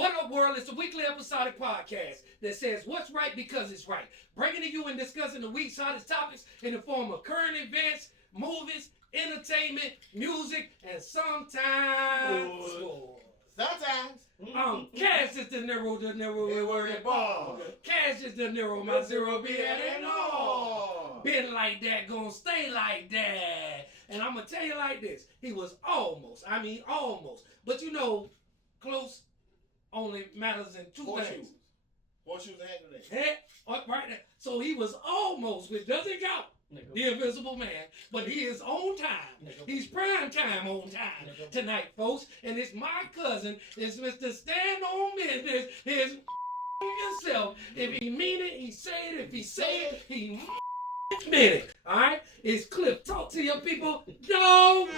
What Up World is a weekly episodic podcast that says what's right because it's right. Bringing to you and discussing the week's hottest topics in the form of current events, movies, entertainment, music, and sometimes sports. Sometimes. Cash is the Nero word and ball. Cash is the Nero, my zero be at and all. Been like that, gonna stay like that. And I'm gonna tell you like this, he was almost, but you know, close only matters in two things. Horseshoes and hand grenades. Head, right there. So he was almost, which doesn't count, the Invisible Man, but he is on time. He's prime time on time tonight, folks. And it's my cousin, it's Mr. Stand On Business, his himself. If he mean it, he say it. If he say it, he mean it. All right? It's Cliff. Talk to your people. No.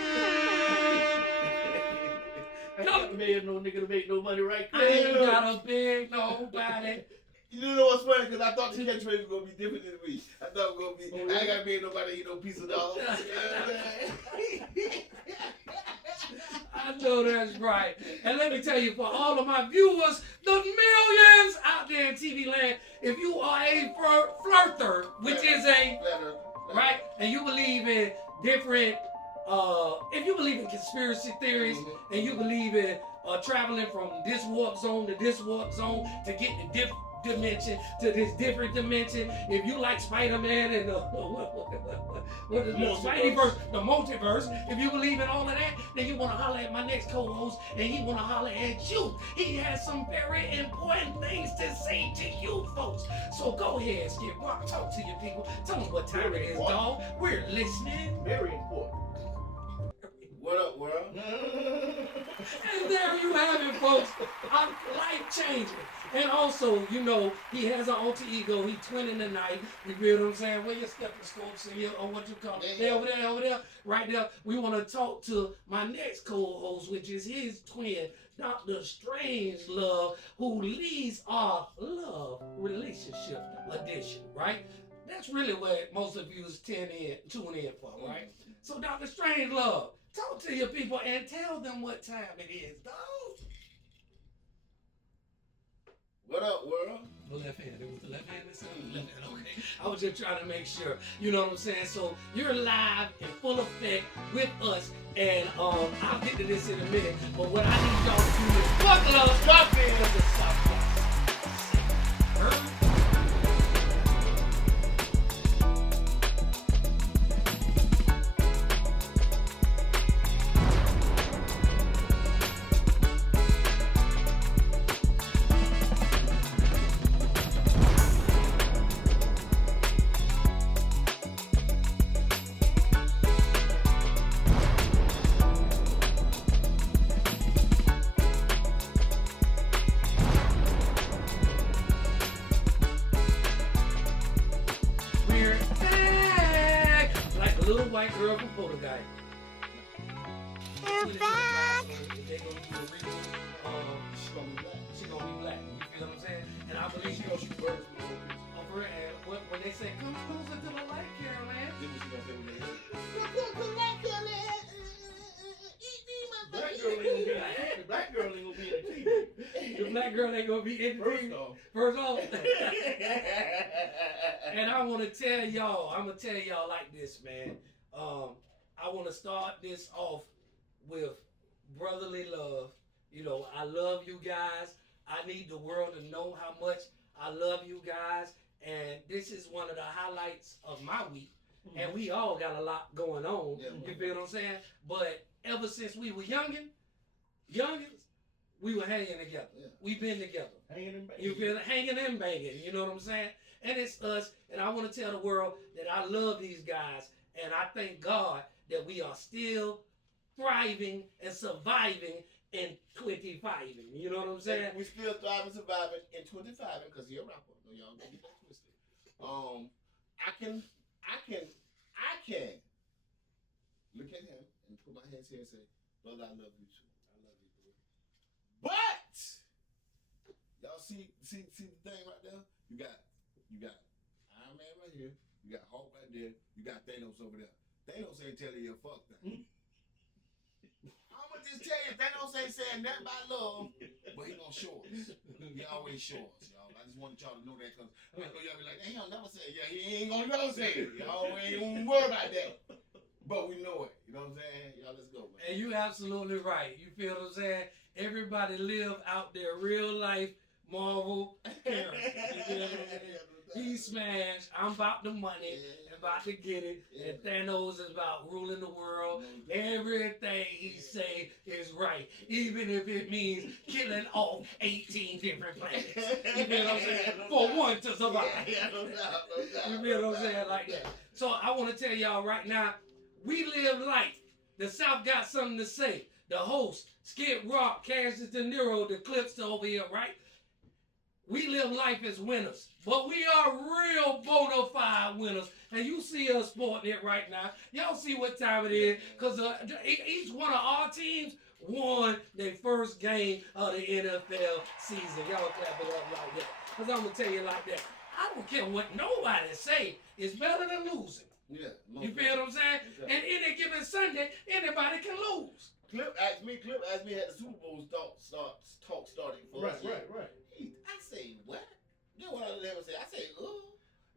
I ain't made no nigga to make no money right I there. ain't got a big nobody. You know what's funny? Because I thought the catchphrase was going to be different this week. I thought it was going to be, I ain't got to pay nobody to eat no piece of dog. I know that's right. And let me tell you, for all of my viewers, the millions out there in TV land, if you are a flirter, which is a, right, and you believe in different, if you believe in conspiracy theories, and you believe in traveling from this warp zone to this warp zone to get to different dimension to this different dimension. If you like Spider-Man and what is the Spideyverse, the multiverse, if you believe in all of that, then you want to holler at my next co-host and he want to holler at you. He has some very important things to say to you folks. So go ahead, Skip. Talk to your people. Tell them what time it is, dog. We're listening. Very important. What up, world? And there you have it, folks. Life-changing. And also, you know, he has an alter ego. He's twinning the night. You feel what I'm saying? Where your stethoscopes and your, or what you call it? Over there, right there. We want to talk to my next co-host, which is his twin, Dr. Strangelove, who leads our love relationship edition, right? That's really what most of you tune in for, right? So, Dr. Strangelove, talk to your people and tell them what time it is, dog. What up, world? The left hand. It was the left hand that said left hand. Okay. I was just trying to make sure. You know what I'm saying? So you're live in full effect with us, and I'll get to this in a minute. But what I need y'all to do is buckle up, stop in with the softball. White girl from Poltergeist. I'm back. They gonna do a reboot. She gonna be black. You feel what I'm saying? And I believe she gonna shoot birds over her. And when they say come closer to the light, Carol Ann. Then what she gonna say when they hear it? The black girl ain't gonna be in the TV. The black girl ain't gonna be in the TV. First off. And I'm gonna tell y'all like this, man. I want to start this off with brotherly love. You know, I love you guys. I need the world to know how much I love you guys. And this is one of the highlights of my week. And we all got a lot going on. You feel what I'm saying? But ever since we were youngins, we were hanging together. We've been together. Hanging and banging. You feel it? Hanging and banging. You know what I'm saying? And it's us. And I want to tell the world that I love these guys. And I thank God that we are still thriving and surviving in 25. You know what I'm saying? We still thriving, surviving in 25 because you're a rapper. No, y'all don't get that twisted. I can look at him and put my hands here and say, brother, I love you too. I love you, bro. But y'all see the thing right there? You got Iron Man right here. You got Hulk right there. You got Thanos over there. Thanos ain't telling you a fuck thing. I'ma to just tell you, Thanos ain't saying nothing about love, but he gonna show us. He always show us, y'all. I just wanted y'all to know that because I know y'all be like, hey, he'll never say it. Yeah, he ain't gonna never say it. Y'all ain't gonna worry about that. But we know it. You know what I'm saying? Y'all, let's go, man. And you absolutely right. You feel what I'm saying? Everybody live out their real life Marvel character. You feel what I'm saying? He smashed. I'm about the money. About to get it. And Thanos is about ruling the world. Everything he say is right. Even if it means killing off 18 different planets. You feel what I'm saying? For one to survive. You feel what I'm saying? Like that. So I want to tell y'all right now, we live life. The South got something to say. The host, Skid Rock, Cassius De Niro, the Clips over here, right? We live life as winners. But we are real bona fide winners. And you see us sporting it right now. Y'all see what time it is. Because each one of our teams won their first game of the NFL season. Y'all clap it up like that. Because I'm going to tell you like that. I don't care what nobody say. It's better than losing. Yeah. You feel what I'm saying? Exactly. And any given Sunday, anybody can lose. Clip asked me had the Super Bowl talk starting for us. Right. I say, what? You know what I never say? I say,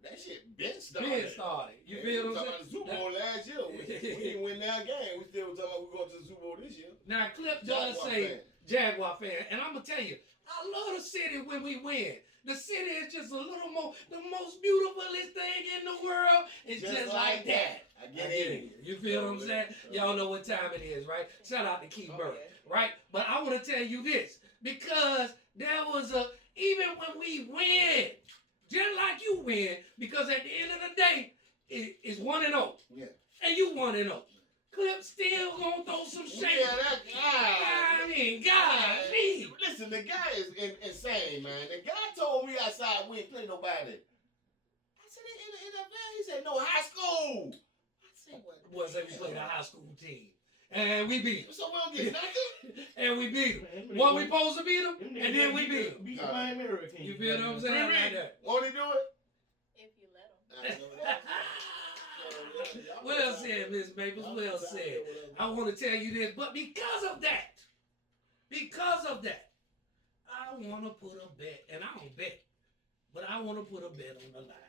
that shit been started. You feel what I'm saying? We talking about the Super Bowl last year. We didn't win that game. We still talking about we going to the Super Bowl this year. Now, Clip does say Jaguar fan. And I'm going to tell you, I love the city when we win. The city is just a little more, the most beautifulest thing in the world. It's just like that. I get it. You feel what I'm saying? Y'all know what time it is, right? Shout out to Keith Burke, right? But I want to tell you this, because there was even when we win, just like you win, because at the end of the day, it's 1-0. Yeah. And you 1-0. Clip still gonna throw some shade. Yeah, that guy. I mean, golly. Listen, the guy is insane, man. The guy told me outside we ain't play nobody. I said, in the NFL? He said, no, high school. I said, what? Was that we played a high school team. And we beat them. So we don't get nothing? And we beat them. What we supposed to beat them? And then we beat them. Beat the Miami Hurricanes. You feel what I'm saying? Like that. Won't he do it? If you let them. Well said, Miss Maples. Well said. I want to tell you this, but because of that, I want to put a bet, and I don't bet, but I want to put a bet on the line.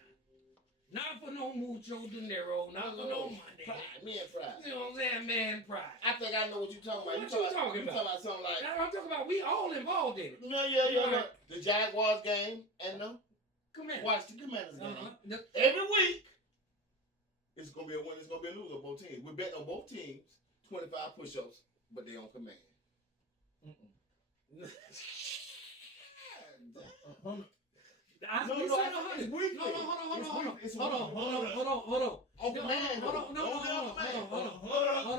Not for no mucho dinero, not for no money. Pride, man, pride. You know what I'm saying, man, pride. I think I know what you're talking about. What you talking about? You talking about something like... I'm talking about we all involved in it. Yeah. The Jaguars game and the... Commanders. Watch the Commanders game. Uh-huh. Every week, it's going to be a win, it's going to be a loser on both teams. We're betting on both teams, 25 push-ups, but they on command. I said 100. Weekly. No, hold on. On command. Hold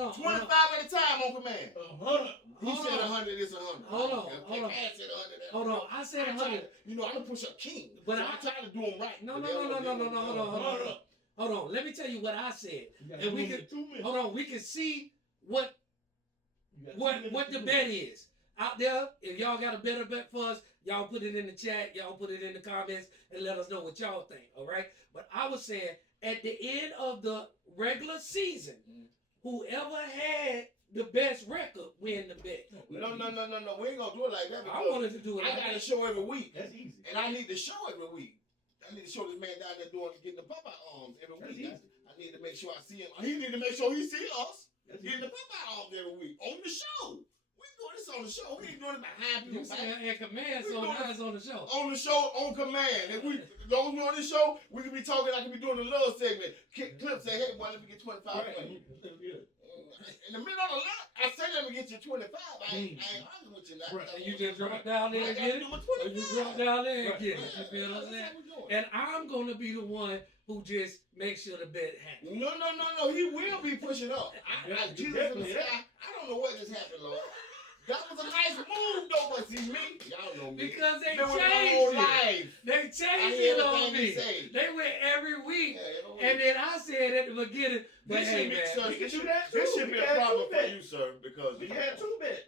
on. 25 at a time on command. 100. He said 100 is 100. Hold on. Cat said 100. Hold on. I said 100. You know, I'm going to push up king. But so I I'm trying to do them right. No. Hold on. Let me tell you what I said. And we can see what the bet is. Out there, if y'all got a better bet for us, y'all put it in the chat, y'all put it in the comments, and let us know what y'all think, all right? But I was saying, at the end of the regular season, whoever had the best record win the bet. No. We ain't going to do it like that. I wanted to do it like that. I got to show every week. That's easy. And I need to show every week. I need to show this man down there getting the Popeye arms every week. I need to make sure I see him. He need to make sure he see us getting the Popeye arms every week on the show. We doing this on the show. We ain't doing it behind You people's saying back. in command, so now it's on the show. On the show, on command. If we don't do on this show, we can be talking. I can be doing a little segment. Clip say, "Hey, boy, let me get 25 for you." In the middle of the lot, I say, "Let me get you 25." I ain't arguing with you now. And you just drop down there and get it? Or you drop down there and get it? You feel what I'm saying? And I'm going to be the one who just makes sure the bet happens. No. He will be pushing up. Jesus in the sky. I don't know what just happened, Lord. That was a nice move, though, but see me. Y'all know me. Because they changed it. They changed it on me. Say. They went every week. Yeah, and then I said at the beginning, but hey, man. This should be a problem for you, sir, because we had two bets.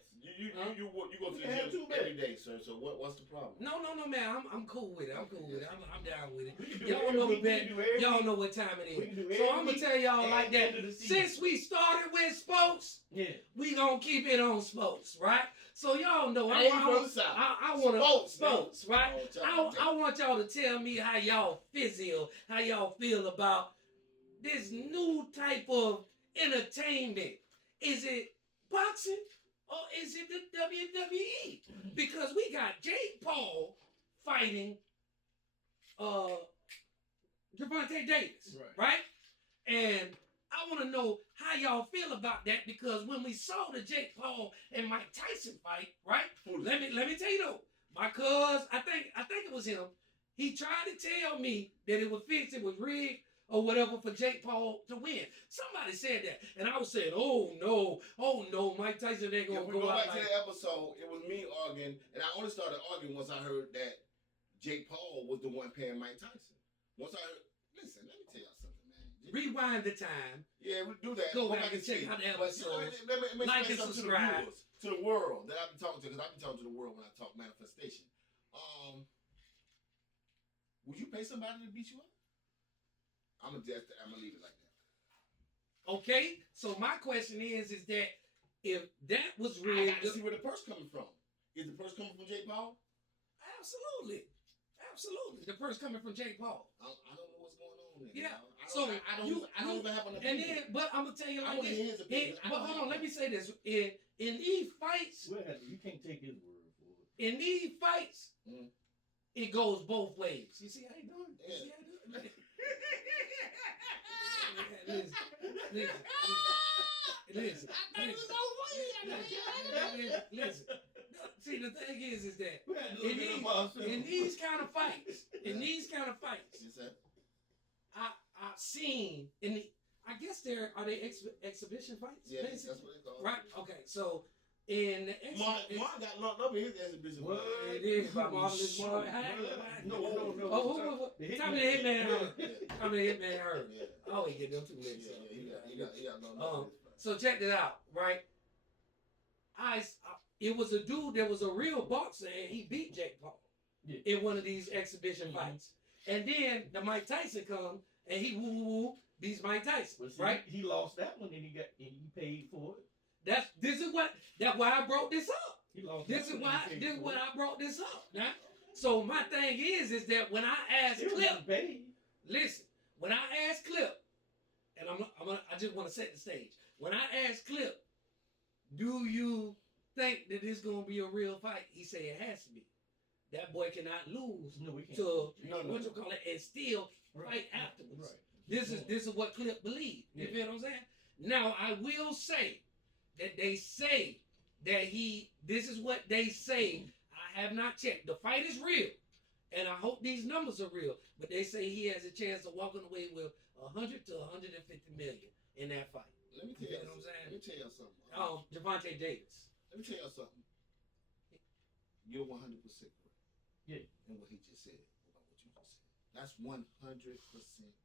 you go to the Yeah, too gym bad. every day, sir. So what's the problem? No, man. I'm cool with it. I'm cool with it. I'm down with We it. can do Y'all every know week, the we can bet. do every Y'all week. know what time it We can do is. So every I'm gonna week tell y'all and like end of the that. season. Since we started with sports, Yeah. we gonna keep it on sports, right? So y'all know I ain't from the South. I want Sports, man. right? I want y'all to tell me how y'all feel about this new type of entertainment. Is it boxing or is it the WWE? Because we got Jake Paul fighting Gervonta Davis, right? And I want to know how y'all feel about that because when we saw the Jake Paul and Mike Tyson fight, right? Let me tell you though, my cuz, I think it was him. He tried to tell me that it was fixed, it was rigged or whatever for Jake Paul to win. Somebody said that, and I was saying, oh no, Mike Tyson ain't gonna If we go go out back like. to the episode, it was me arguing, and I only started arguing once I heard that Jake Paul was the one paying Mike Tyson. Once I heard, listen, let me tell y'all something, man. Rewind the time. Yeah, we do that. Go back and check see. out the But episodes. let me Like explain and something subscribe. to the viewers, to the world that I've been talking to, because I've been talking to the world when I talk manifestation. Would you pay somebody to beat you up? I'm gonna leave it like that. Okay, so my question is that if that was I rigged, got to see where the purse coming from. Is the purse coming from Jake Paul? absolutely, the purse coming from Jake Paul. I don't know what's going on there. Yeah. I don't even have an opinion. And then, but I'm gonna tell you I like want to hear his this. opinion. But hold on, let me say this. In these fights, Well, you can't take his word for it. in these fights, Mm. it goes both ways. You see how you doing? Yeah. You see how you doing? Listen. See, the thing is that in these kind of fights, Yes, sir. I've seen I guess are they exhibition fights? Yeah, basically? that's what they call it. Right. Okay. So in the Mark got locked up in his exhibition. What? it is by Marvelous Mark. No. Oh, Tommy the Hitman Heard. Yeah. Tommy the Hitman Heard. Yeah. I always get them two mixed Yeah, up. he got locked up in his fight. So check this out, right? It was a dude that was a real boxer and he beat Jake Paul in one of these exhibition fights. And then the Mike Tyson come and he beats Mike Tyson, Well, see, right? He lost that one and he paid for it. That's why I brought this up. He lost. This that is one and he paid for why it. I brought this up. Now, so my thing is that when I asked Still Clip, wasn't paid. listen, when I asked Clip, and I just want to set the stage. When I asked Clip, do you think that it's gonna be a real fight? He said it has to be. That boy cannot lose No, we can't. to No. what you call it and still fight afterwards. This is what Clip believed. You feel what I'm saying? Now I will say that they say that this is what they say. I have not checked. The fight is real. And I hope these numbers are real. But they say he has a chance of walking away with 100 to 150 million in that fight. Let me tell you something. Gervonta Davis. Let me tell you something. You're 100% correct. Yeah. In what he just said about what you just said. That's 100% correct.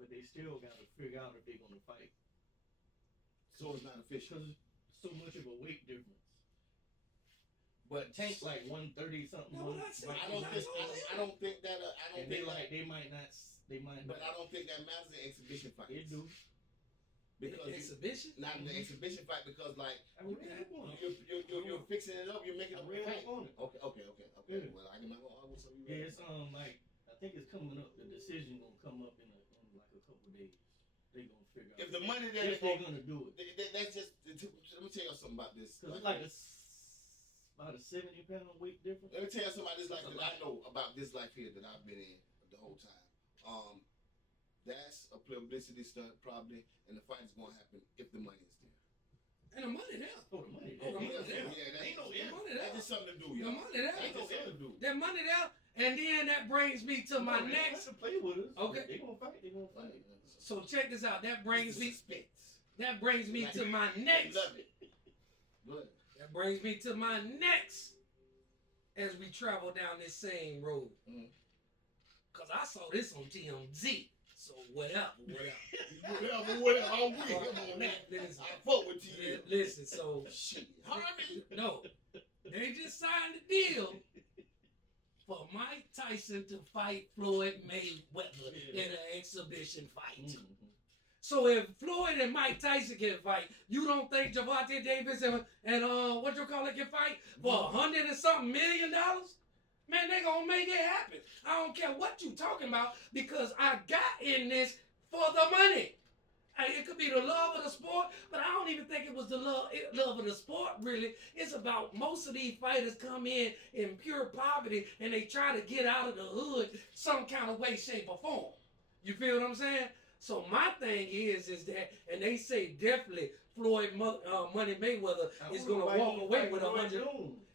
But they still got to figure out if they're gonna fight. So it's not official. Because so much of a weight difference. But Tank like 130 something. No, that's like, I don't think that. and they might not. But I don't think that matters in exhibition fights. They do. Because Exhibition? not in the exhibition fight because like I read up on it. you're fixing it up. You're making I it read fight. up on it. Okay. Yeah. Well, I can not go argue something. Yeah, it's like I think it's coming up. The decision gonna come up in like a couple of days. They gonna figure out If the money that if they're gonna do it. that's just. Let me tell you something about this. Cause it's like about a 70-pound weight difference. Let me tell you something about this life that I know about this life here that I've been in the whole time. That's a publicity stunt probably, and the fight is going to happen if the money is there. And the money there. Oh, the money. Oh, the money Yeah, there. ain't no The money there. That's just something to do, The y'all. money there. That's just something to do. That money there. And then that brings me to my next. To play with us. Okay. They gonna fight. They gonna fight. So check this out. That brings me. Suspense. That brings me to my next. Love it. Good. That brings me to my next. As we travel down this same road. Mhm. Cause I saw this on TMZ. So whatever. Whatever. I'm with him on that. Listen, I fuck with you. listen, so Shit. Harmony. no, they just signed a deal for Mike Tyson to fight Floyd Mayweather in an exhibition fight. Mm-hmm. So if Floyd and Mike Tyson can fight, you don't think Gervonta Davis and what you call it can fight for $100 and something million? Man, they gonna make it happen. I don't care what you talking about because I got in this for the money. Hey, it could be the love of the sport, but I don't even think it was the love of the sport, really. It's about most of these fighters come in pure poverty and they try to get out of the hood some kind of way, shape, or form. You feel what I'm saying? So my thing is that, and they say definitely Floyd Money Mayweather is gonna walk away with 100.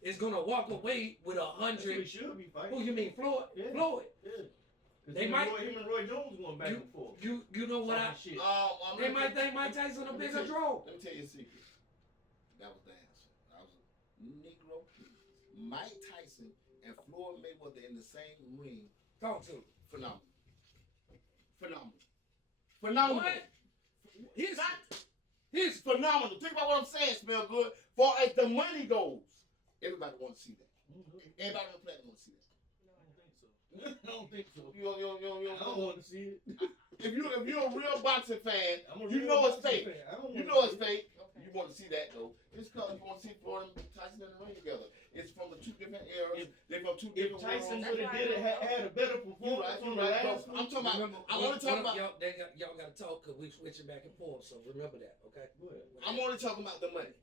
Is gonna walk away with 100. He should be fighting. Who you mean, Floyd? Yeah. Floyd. Yeah. They might. Him and Roy Jones going back and forth. You know what Shit. They might think Mike Tyson a bigger draw. Let me tell you a secret. That was the answer. I was a Negro. Mike Tyson and Floyd Mayweather in the same ring. Talk to him. Phenomenal. What? He's Phenomenal. Think about what I'm saying. Smell good. Far as the money goes, everybody wants to see that. Everybody on the planet wants to see that. I don't think so. You I don't want to see it. If you're a real boxing fan, I'm a you real know it's boxing fake. fan. I don't You wanna know see it's fake. You want to see that though. It's because you want to see Floyd and Tyson in the ring together. It's from the two different eras. They're from two If different Tyson worlds. would have did it, had a better performance on the last one. I'm talking about. remember, I want to talk about. y'all got to talk because we switching back and forth. So remember that, okay? I'm only talking about the money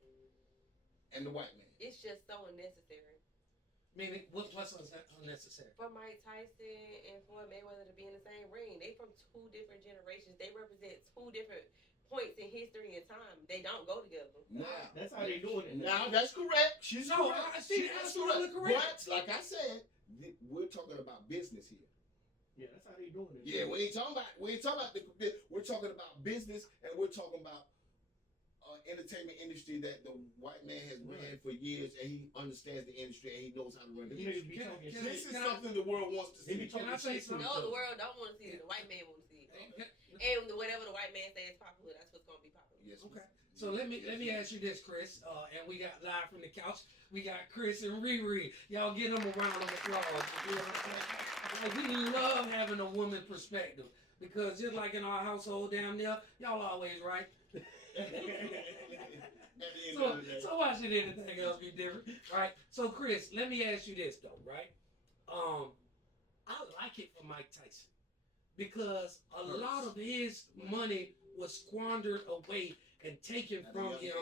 and the white man. It's just so unnecessary. Meaning, what's unnecessary? For Mike Tyson and Floyd Mayweather to be in the same ring, they from two different generations. They represent two different points in history and time. They don't go together. Now, That's how they doing it. now that's correct. She's No, correct. I see She that. is That's totally correct. But like I said, we're talking about business here. Yeah, that's how they doing it. Yeah, we ain't talking about we're talking about business and we're talking about entertainment industry that the white man has ran for years and he understands the industry and he knows how to run the You need to industry. be talking Can- This shit. is something the world wants to They see. be talking Can I say shit to something? each No, the other. world don't want to see it. The white man want to see it. Okay. And whatever the white man says is popular, that's what's gonna be popular. Yes, Okay. So let me ask you this, Chris. And we got live from the couch. We got Chris and Riri. Y'all give them a round of applause. You know what I'm saying? Like, we love having a woman perspective because just like in our household down there, y'all always right. So why should anything else be different, right? So Chris, let me ask you this though, right? I like it for Mike Tyson because a lot of his money was squandered away and taken from him,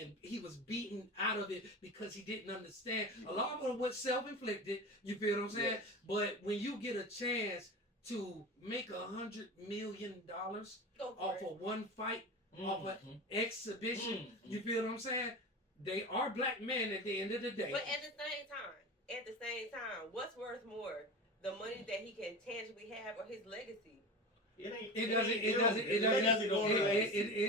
and he was beaten out of it because he didn't understand. A lot of it was self-inflicted. You feel what I'm saying? Yes. But when you get a chance to make $100 million Go for off it. of one fight, off an exhibition, Mhm. you feel what I'm saying? They are black men at the end of the day. But at the same time, what's worth more? The money that he can tangibly have or his legacy? It doesn't.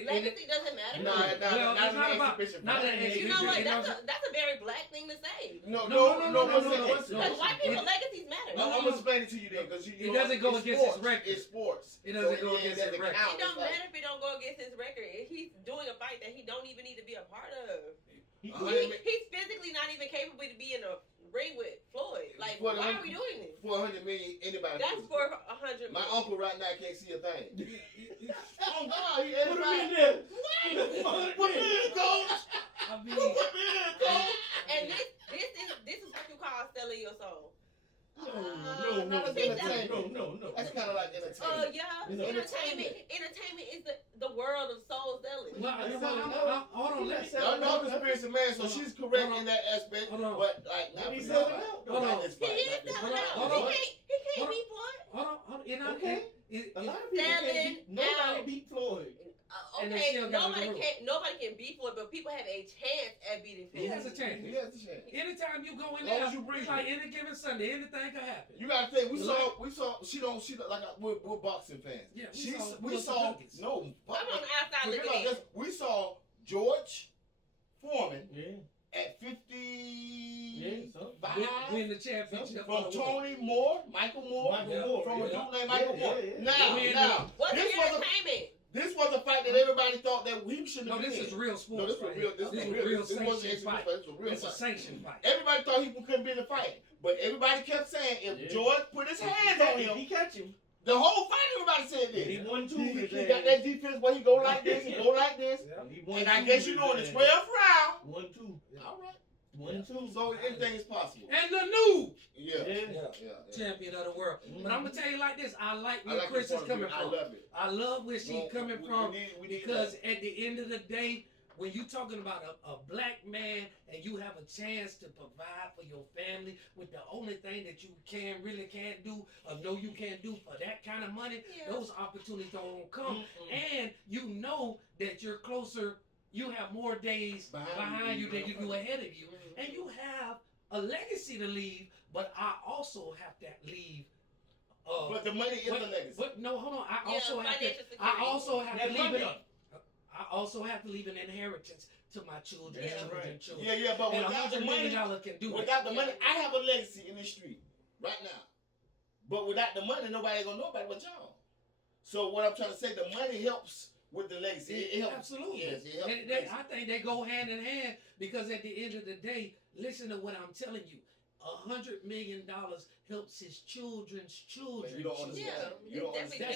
Legacy doesn't matter. No, Well, not it's not an about- exhibition. not an You know what? exhibition. That's a very black thing to say. No. Because white people legacies matter. No, I'm gonna explain it to you then, because you It know, doesn't go it's against his sports. record. It's sports. It doesn't So go it against doesn't his record. count. It don't It's like- matter if it don't go against his record. He's doing a fight that he don't even need to be a part of. He's physically not even capable to be in a ring with Floyd. Like, For why the- are we doing this? 400 million, anybody. That's could. for 100 My million. uncle right now can't see a thing. Oh God, he Put him in there. Put me in, coach. I mean, Put me in, coach. And this is what you call selling your soul. No. That's kind of like entertainment. Yeah. It's Entertainment is the world of soul selling. well, hold on. Let me. Y'all know the spirits of man, so she's correct in that aspect. Hold on. But like, not He's for selling this out. fight. Hold on. Not this He fight, is not this selling fight. out. Hold on. He can't beat Floyd. Hold on. You know, Okay. it- A lot of people can't beat. Nobody beat Floyd. And they Okay, still got the rule. nobody can beat Floyd, but people have a chance at beating He Floyd. has a chance. He has a chance. Anytime you go in As long there, as you breathe. it's like any given Sunday, anything can happen. You gotta think. We saw. She like we're boxing fans. Yeah, we saw. No, I'm on the outside forget looking about in. this. We saw George Foreman Yeah. at 55. Win the championship. From Tony Moore, Michael Moore. From a dude named Michael Moore. Now, what's the entertainment? This was a fight that everybody thought that he shouldn't have been. No, this is real sports. No, this was real. This was real sanctioned fight. It's a sanctioned fight. Everybody thought he couldn't be in the fight, but everybody kept saying if George put his hands on him, he catch him. The whole fight, everybody said this. He won 2. He got that defense where he go like this, he go like this, and I guess you know in the 12th round. 1-2. All right. 1-2. So anything is possible. And the new champion of the world. But I'm gonna tell you like this: I like where Chris is coming from. I love it. I love where she's coming from because that. at the end of the day, when you're talking about a black man and you have a chance to provide for your family with the only thing that you really can't do or know you can't do for that kind of money, those opportunities don't come. And you know that you're closer. You have more days behind you than you do ahead of you. And you have a legacy to leave, but I also have to leave. But the money is a legacy. But no, hold on. I also have to leave an inheritance to my children. Children. Yeah, but and without the money, can do without the money, I have a legacy in the street right now. But without the money, nobody gonna know about it but y'all. So what I'm trying to say, the money helps with the legacy. It helps. Absolutely. Yes, it helps. I think they go hand in hand because at the end of the day, listen to what I'm telling you. $100 million helps his children's children. You don't understand. You don't understand.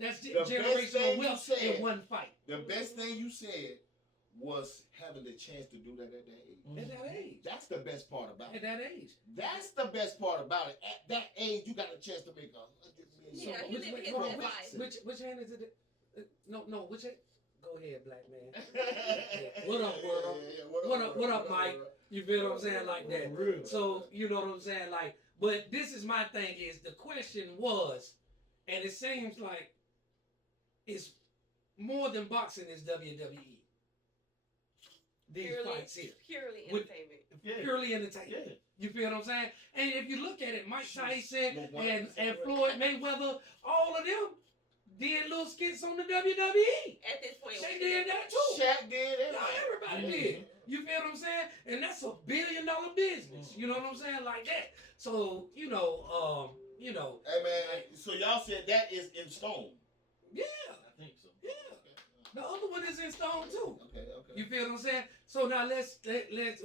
That's generational wealth in one fight. The best thing you said was having the chance to do that at that age. At that age. That's the best part about it. At that age. That's the best part about it. At that age, you got a chance to make $100 million. Yeah, he didn't hit that fight. Which hand is it? No, which hand? Go ahead, black man. What up, world? What up, Mike? You feel what I'm saying? Like that. So, you know what I'm saying? Like, but this is my thing is the question was, and it seems like it's more than boxing is WWE. These fights here. Purely entertainment. Purely entertainment. Yeah. You feel what I'm saying? And if you look at it, Mike Tyson and Floyd Mayweather, all of them did little skits on the WWE. At this point, they did that too. Shaq did it. Everybody did. You feel what I'm saying? And that's $1 billion business. You know what I'm saying? Like that. So, Hey man, so y'all said that is in stone. Yeah. I think so. Yeah. The other one is in stone too. Okay. You feel what I'm saying? So now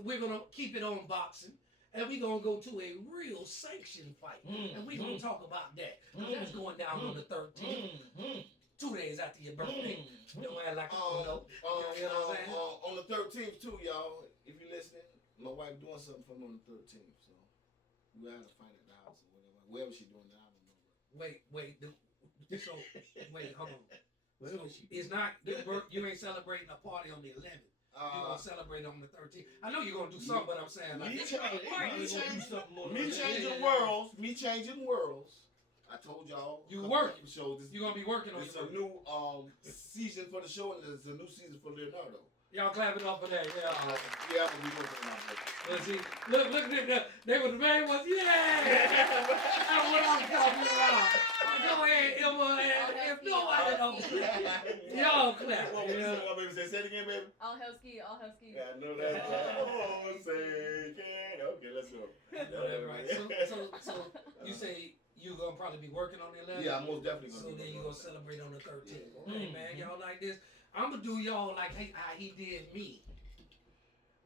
we're gonna keep it on boxing. And we're going to go to a real sanctioned fight. And we're going to talk about that. That's going down on the 13th. 2 days after your birthday. Don't act like I don't know. You know what I'm saying? On the 13th, too, y'all, if you're listening, my wife doing something for me on the 13th. So we have to fight at the house or whatever. Wherever she's doing that, I don't know. Wait, hold on. So it's not, you ain't celebrating a party on the 11th. You're going to celebrate on the 13th. I know you're going to do something, but I'm saying like me changing worlds. I told y'all. You're going to be working on it. It's a new season for the show, and it's a new season for Leonardo. Y'all clap it up for that. Yeah, I'm going to be working on that. Let's see. Look at them. They were the main ones. Yeah! That's what I'm talking about. Go ahead, Emma. If nobody don't clap, y'all clap. What my baby say? Say it again, baby. All husky. Yeah, I know that. Okay, let's go. Right. So you say you're going to probably be working on the 11th? Yeah, I'm most definitely going to. So then you're going to celebrate on the 13th. Okay, man. Y'all like this? I'm going to do y'all like how he did me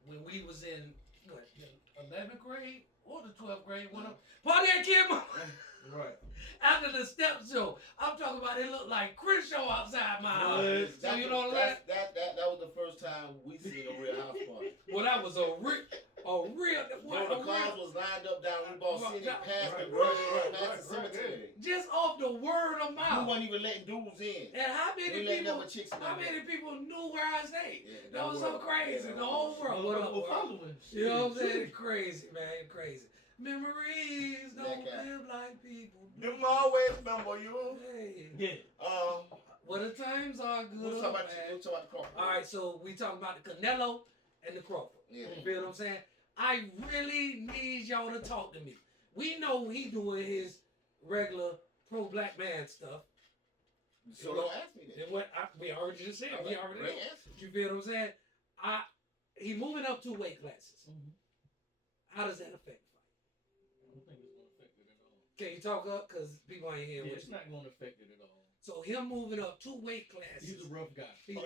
when we was in, what, the 11th grade or the 12th grade? Party at Kid Mama. Right. After the step show, I'm talking about it looked like Chris show outside my house. So you know that was the first time we seen a real house party. Well, that was a real. The cars was lined up down Reebok City past the grave, past the cemetery. Just off the word of mouth. You wasn't even letting dudes in. And how many people knew where I stayed? Yeah, that was so crazy. The whole world. What up, world? You know what I'm saying? Crazy, man. Crazy. Memories don't live like people. Them always remember you. Hey. Yeah. Well, the times are good. We'll talk about the Crawford. All right, so we talking about the Canelo and the Crawford. Yeah. You feel what I'm saying? I really need y'all to talk to me. We know he doing his regular pro-black man stuff. So don't ask me that. We already just said. We already know. Answer. You feel what I'm saying? he moving up 2 weight classes. Mm-hmm. How does that affect the fight? I don't think it's gonna affect it at all. Can you talk up? Because people ain't hearing Yeah, what it's not gonna affect it at all. So him moving up 2 weight classes. He's a rough guy. I think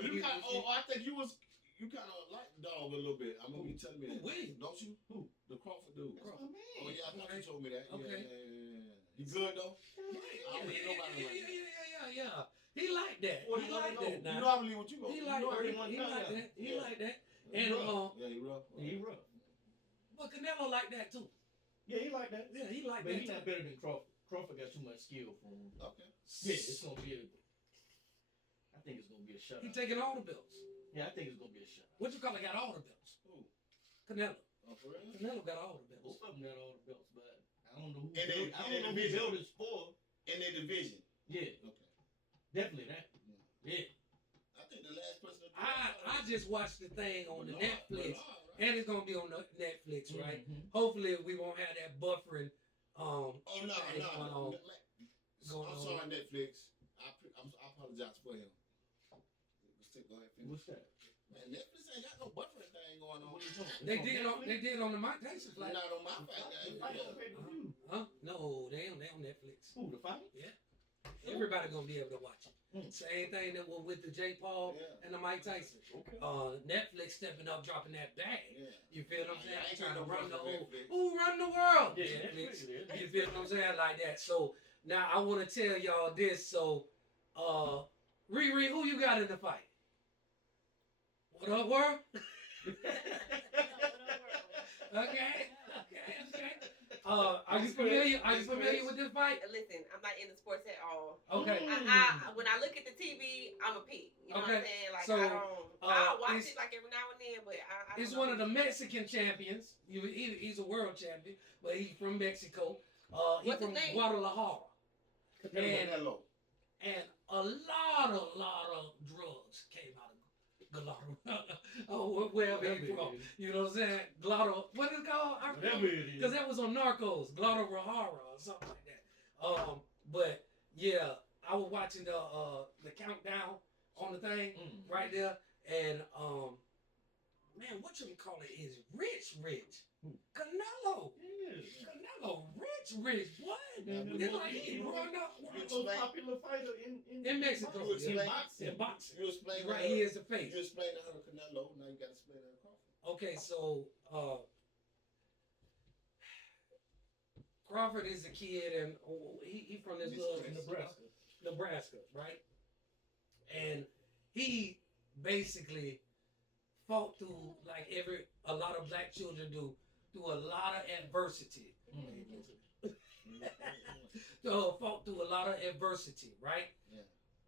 you kind of like Dog a little bit. I remember you telling me that. William. Don't you? Who? The Crawford dude. That's my man. Oh yeah, I thought you told me that. Okay. Yeah. He good though? I don't really nobody like that. Yeah. He like that. What He do you like wanna that know? now. You know I believe what you go. He like that. He like that. And Yeah, he rough. He rough. but Canelo like that too. Yeah, he like that. Yeah, he like But that he's too. not better than Crawford. Crawford got too much skill for him. Okay. Yeah, it's gonna be I think it's gonna be a shutout. He taking all the belts. Yeah, I think it's gonna be a shutout. What you call it? Got all the belts. Who? Canelo. Oh, for real? Canelo got all the belts. Both of them got all the belts, but I don't know who. And they- I don't know who belt is for. In their division. Yeah, Okay. definitely that. Yeah. I think the last person. I just watched the thing on the Netflix, Right? and it's gonna be on the Netflix, right? Mhm. Hopefully, we won't have that buffering. Oh thing no. going I'm on. sorry, Netflix. I apologize for him. Go ahead, finish. What's that? Man, Netflix ain't got no buffering thing going on. What are you talking? They did on the Mike Tyson It's fight. not on my The fight. fight on pay-per-view. Huh? No, they on Netflix. Who, the fight? Everybody gonna be able to watch it. Mm. Same thing that was with the J. Paul Yeah. and the Mike Tyson. Okay. Netflix stepping up, dropping that bag. Yeah. You feel what I'm saying? I ain't Trying to got no run the problem whole. with Netflix. Who run the world? Yeah, Netflix. Netflix it is. You feel what I'm saying? Like that. So now I want to tell y'all this. So, Riri, who you got in the fight? What up, world? Okay. Are you familiar? Are you familiar with this fight? Listen, I'm not into sports at all. Okay. I when I look at the TV, I'm a pick. You know what I'm Okay. saying? Like So, I'll watch it's- it like every now and then, but I He's don't one know. of the Mexican champions. He's a world champion, but he's from Mexico. He's What's his from name? Guadalajara. Canelo. And a lot of drugs came out of Guadalajara. Oh, wherever he's from. You know what I'm saying? What is it called? Whatever it is. Because that was on Narcos, Guadalajara or something like that. But yeah, I was watching the countdown on the thing right there, and man, what you call it is rich. Canelo. Yeah. Canelo, rich. What? It's like he growing up Most popular fighter in Mexico. You In explain- boxing. You explain Right here is the face. You explain to her Canelo. Now you got to explain to her Crawford. Okay, so Crawford is a kid, and he from this little Nebraska, right? And he basically fought through like a lot of black children do through a lot of adversity. So fought through a lot of adversity, right? Yeah.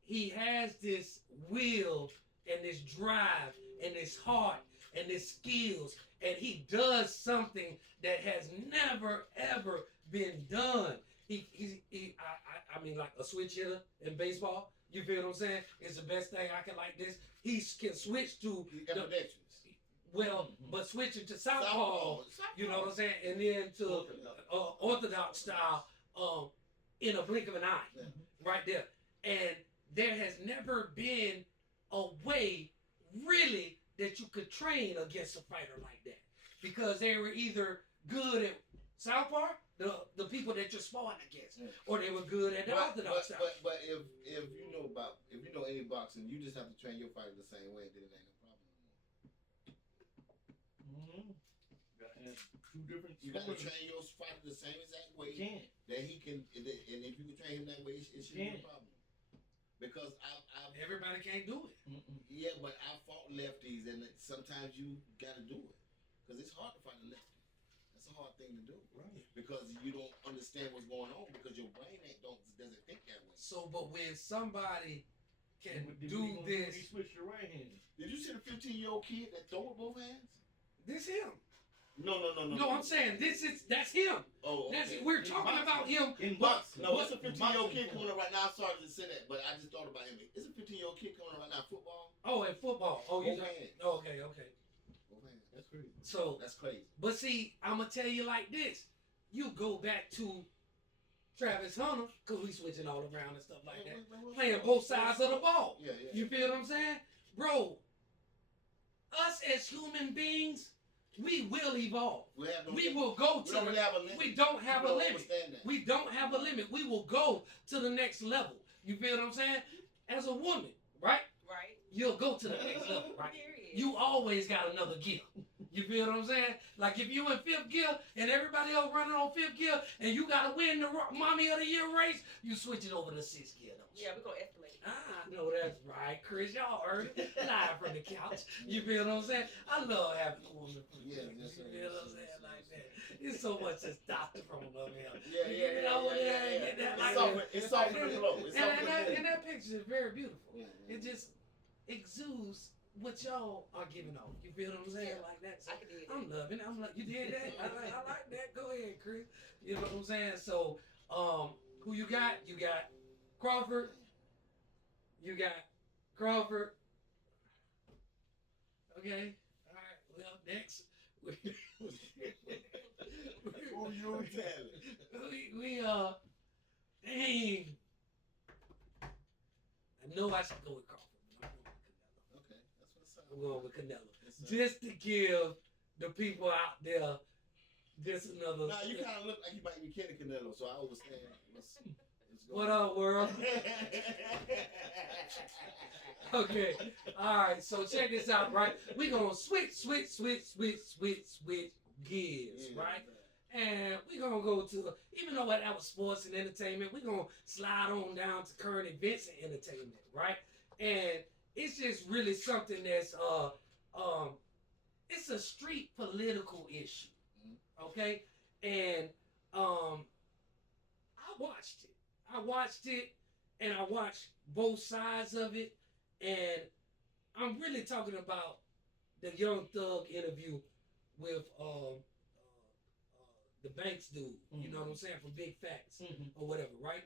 He has this will and this drive and this heart and this skills, and he does something that has never ever been done. I mean, like a switch hitter in baseball. You feel what I'm saying? It's the best thing I can like this. He can switch to Ambidextrous. but switching to southpaw. You know what I'm saying? And then to orthodox style in a blink of an eye, right there. And there has never been a way really that you could train against a fighter like that, because they were either good at southpaw, the people that you're sparring against, or they were good at the orthodox style. But if you know any boxing, you just have to train your fighter the same way, then it ain't no problem no more. Gotta have two different. You got to train your fighter the same exact way Can't. that he can, and if you can train him that way, it shouldn't be a problem. Because Everybody can't do it. Yeah, but I fought lefties, and sometimes you got to do it because it's hard to fight a lefty. That's a hard thing to do, Right? Because you don't understand what's going on because your brain doesn't think that way. So, but when somebody can What do he this, switch your right hand. Did you see the 15-year-old kid that throw with both hands? this him. No. No, I'm saying that's him. Oh, okay. We're talking about him. In But boxing. no, it's a 15-year-old Boxing. kid coming up right now. I'm sorry to say that, but I just thought about him. It's a 15-year-old kid coming up right now. Football. Oh, in football. Oh, you Both hands. okay. Both hands. That's crazy. So, That's crazy. but see, I'm gonna tell you like this. You go back to Travis Hunter, cause we switching all around and stuff like that, playing both sides of the ball. Yeah. You feel what I'm saying, bro? us as human beings, we will evolve. We will go to don't really have a limit. We don't have a limit. Understand that. We don't have a limit. We will go to the next level. You feel what I'm saying? As a woman, right? Right. You'll go to the next level, right? Period. You always got another gear. You feel what I'm saying? Like if you in fifth gear and everybody else running on fifth gear and you gotta win the Mommy of the Year race, you switch it over to sixth gear, don't you? Yeah, we're gonna escalate. I know that's right, Chris. Y'all heard it live from the couch. You feel what I'm saying? I love having a woman from the couch. You feel what I'm saying? Like that. It's so much testosterone up here. Yeah. Get that like It's soft in the flow. And that picture is very beautiful. Yeah. It just exudes what y'all are giving off. You feel what I'm saying? Yeah. Like that. So I can do it. I'm loving it. I'm like, you did that? I like that. Go ahead, Chris. You know what I'm saying? So, who you got? You got Crawford. You got Crawford. Okay. All right. Well, next. Who you telling? We dang. I know I should go with Crawford, but I'm going with Canelo. Okay, that's what's up. I'm going with Canelo. Yes, sir. Just to give the people out there just another. Nah, you kind of look like you might be kidding Canelo, so I understand. Let's go. What up, world? Okay. All right. So check this out, right? We're going to switch gears, Yeah, right? And we're going to go to, even though that was sports and entertainment, we're going to slide on down to current events and entertainment, right? And it's just really something that's, it's a street political issue, okay? And I watched it, and I watched both sides of it, and I'm really talking about the Young Thug interview with the Banks dude, you know what I'm saying, from Big Facts or whatever, right?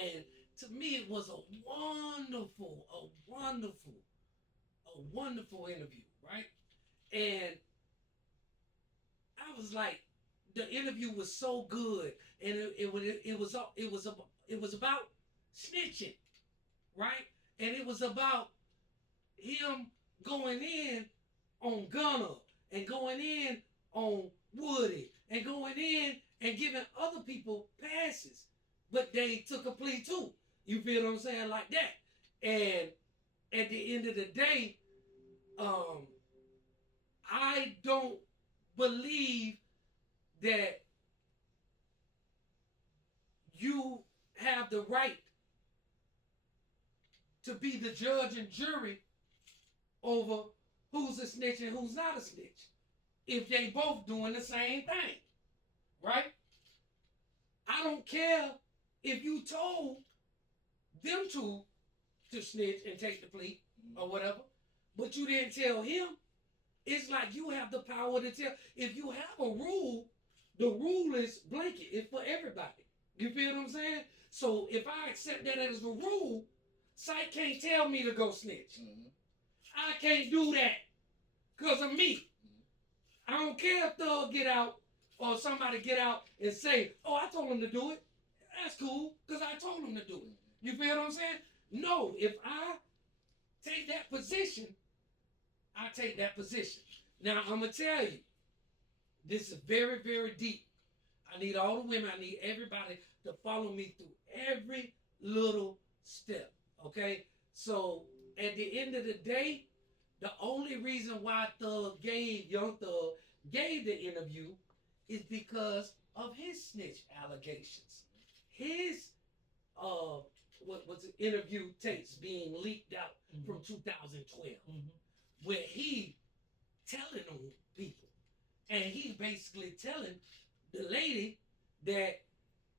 And to me, it was a wonderful interview, right? And I was like, the interview was so good, and it was about snitching, right? And it was about him going in on Gunner and going in on Woody and going in and giving other people passes, but they took a plea too. You feel what I'm saying? Like that. And at the end of the day, I don't believe that you have the right to be the judge and jury over who's a snitch and who's not a snitch if they both doing the same thing, right? I don't care if you told them two to snitch and take the plea or whatever, but you didn't tell him. It's like you have the power to tell. If you have a rule, the rule is blanket. It's for everybody. You feel what I'm saying? So if I accept that as a rule, Psych can't tell me to go snitch. I can't do that because of me. I don't care if Thug get out or somebody get out and say, oh, I told him to do it. That's cool because I told him to do it. You feel what I'm saying? No, if I take that position, I take that position. Now, I'm going to tell you, this is very, very deep. I need all the women, I need everybody to follow me through every little step, okay? So, at the end of the day, the only reason why Young Thug gave the interview is because of his snitch allegations. His, interview tapes being leaked out from 2012. Where he telling on people. And he basically telling the lady that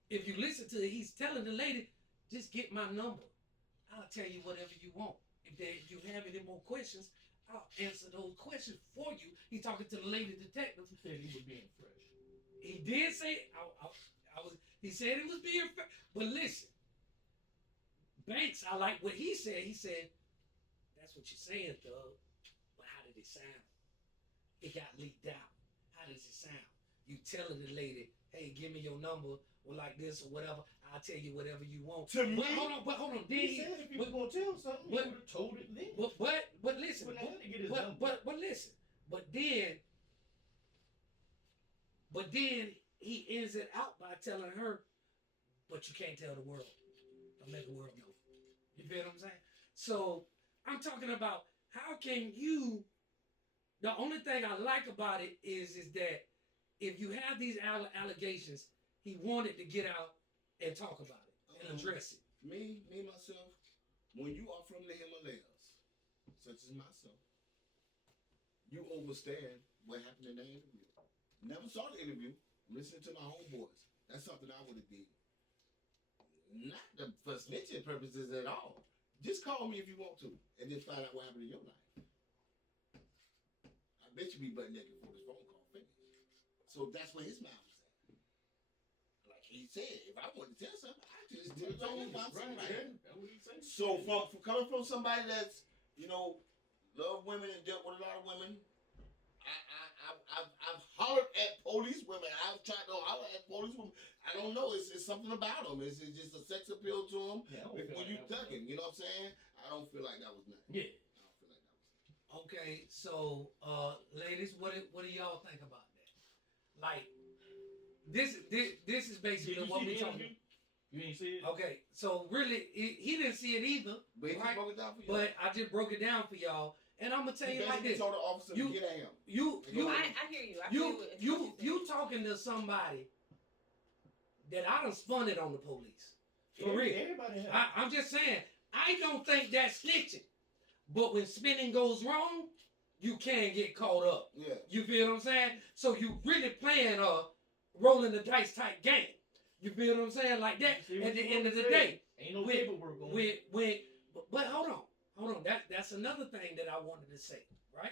if you listen to it, he's telling the lady, just get my number. I'll tell you whatever you want. If you have any more questions, I'll answer those questions for you. He's talking to the lady detective. He said he was being fresh. He did say, he said it was being fair. But listen, Banks, I like what he said. He said, that's what you're saying, Thug. But how did it sound? It got leaked out. How does it sound? You telling the lady hey, give me your number or like this or whatever. I'll tell you whatever you want. To me, But hold on. Then He said if you were gonna tell something, you would have told it then. but listen. Wouldn't have to get his But number. listen. But then he ends it out by telling her, but you can't tell the world. Don't let the world know. You feel what I'm saying? So I'm talking about how can you, the only thing I like about it is that if you have these allegations, he wanted to get out and talk about it and address it. Me, myself, when you are from the Himalayas, such as myself, you understand what happened in the interview. Never saw the interview. I'm listening to my homeboys. That's something I would have did. Not for snitching purposes at all. Just call me if you want to, and just find out what happened in your life. I bet you be butt naked before this phone call finished. So that's where his mouth was at. Like he said, if I wanted to tell something, I just tell it on his mouth. That's what he said. So from coming from somebody that's, love women and dealt with a lot of women, I've hollered at police women. I've tried to holler at police women. I don't know. It's something about them. It's just a sex appeal to them. Yeah, when you thugging, you know what I'm saying? I don't feel like that was nothing. Yeah. I don't feel like that was nothing. Okay, so ladies, what do y'all think about that? Like, this is basically what we talking about. You ain't see it? Okay, so really, he didn't see it either. But he right? broke it down for you. But I just broke it down for y'all, and I'm gonna tell you like this: told the officer to get at him. I hear you. I feel you talking to somebody that I done spun it on the police. For real. Everybody has. I'm just saying, I don't think that's snitching. But when spinning goes wrong, you can get caught up. Yeah. You feel what I'm saying? So you really playing a rolling the dice type game. You feel what I'm saying? Like that. At the end of the day, ain't no paperwork on it. But hold on. That's another thing that I wanted to say, right?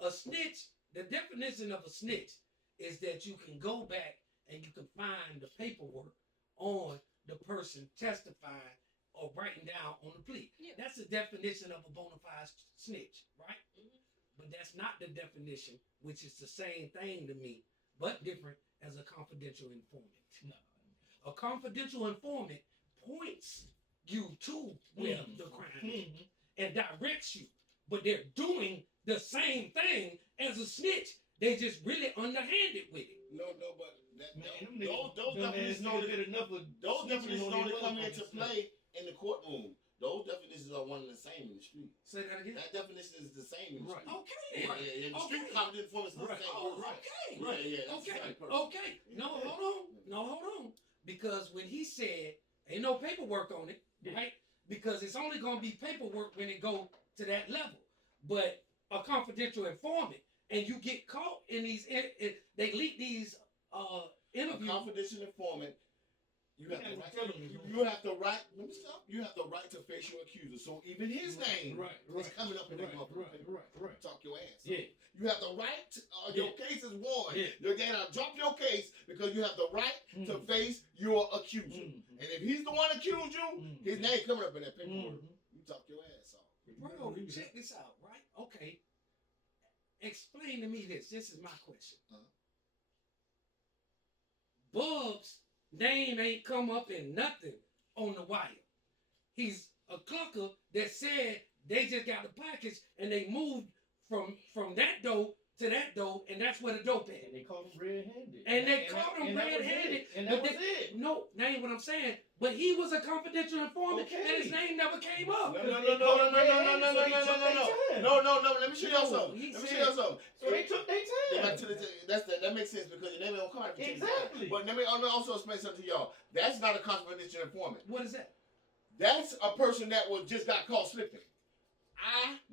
A snitch. The definition of a snitch is that you can go back and you can find the paperwork on the person testifying or writing down on the plea. Yeah. That's the definition of a bona fide snitch, right? Mm-hmm. But that's not the definition, which is the same thing to me, but different as a confidential informant. No. A confidential informant points you to where the crime is and directs you, but they're doing the same thing as a snitch. They just really underhanded with it. No, but those definitions only come into play in the courtroom. Those definitions are one and the same in the street. Say that again. That definition is the same in the street. Okay. Right. Yeah. In the street, confident informant is the same. Okay. Right. Yeah. That's the same person. Okay. No, hold on. Because when he said ain't no paperwork on it, right? Because it's only gonna be paperwork when it go to that level. But a confidential informant, and you get caught in these, they leak these interviews. A confidential informant, you have the right. Let me stop. You have the right to face your accuser. So even his name is coming up in that motherfucker. Right. Talk your ass. Yeah. You have the right. Your case is won. Yeah. You're gonna drop your case because you have the right to face your accuser. And if he's the one accused you, his name coming up in that paperwork. You talk your ass off. Bro, check this out, right? Okay. Explain to me this. This is my question. Bub's name ain't come up in nothing on the wire. He's a clucker that said they just got the package and they moved from that door to that door, and that's where the dope at. And they caught him red-handed. And they caught him red-handed. And that was it. No, that ain't what I'm saying. But he was a confidential informant, and his name never came up. No. Let me show y'all something. So they took their time. That makes sense because your name ain't gonna come out. Exactly. But let me also explain something to y'all. That's not a confidential informant. What is that? That's a person that just got caught slipping.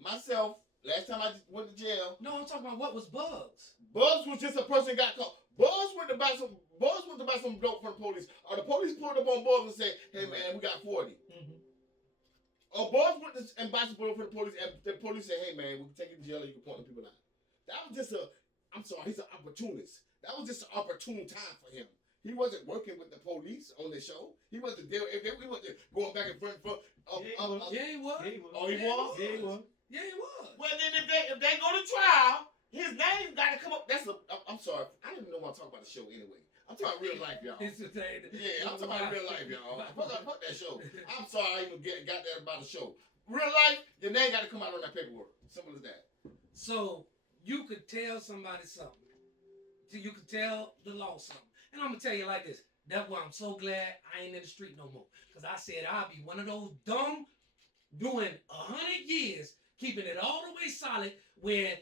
Myself, last time I went to jail. No, I'm talking about what was Bugs. Bugs was just a person that got caught. Bugs went to buy some dope from the police. Or the police pulled up on Bugs and said, "Hey man, we got 40." Or Bugs went and bought some dope from the police, and the police said, "Hey man, we can take you to jail and you can point the people out." That was just he's an opportunist. That was just an opportune time for him. He wasn't working with the police on the show. He wasn't there. We wasn't going back and forth. Yeah, he was. Oh, he was? Yeah, he was. Yeah, he was. Well, then if they go to trial His name got to come up. I'm sorry. I didn't even know what I'm talking about the show anyway. I'm talking real life, y'all. It's the thing. Yeah, I'm talking about real life, y'all. Fuck that show. I'm sorry I even got that about the show. Real life, your name got to come out on that paperwork. Simple as that. So you could tell somebody something. You could tell the law something. And I'm gonna tell you like this. That's why I'm so glad I ain't in the street no more. Cause I said I'll be one of those dumb doing 100 years, keeping it all the way solid where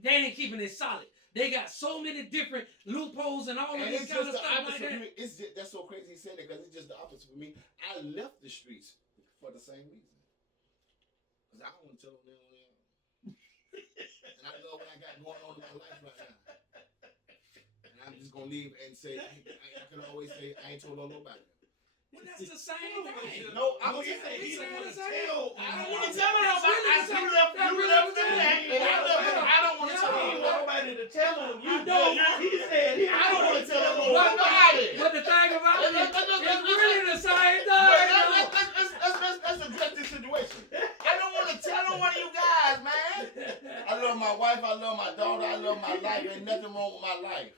they ain't keeping it solid. They got so many different loopholes and all of this kind of stuff like that. That's so crazy he said that because it's just the opposite for me. I left the streets for the same reason. Because I don't want to tell them and I love what I got going on in my life right now. And I'm just going to leave and say, I can always say, I ain't told on nobody. Well, that's the same thing. No, I'm going to say, he I don't don't want want to tell nobody. You left that. And I don't want to tell nobody to tell him. He said I don't want to tell nobody. But the thing about it, it's really the same thing. Let's address this situation. I don't want to tell no one of you guys, man. I love my wife. I love my daughter. I love my life. Ain't nothing wrong with my life.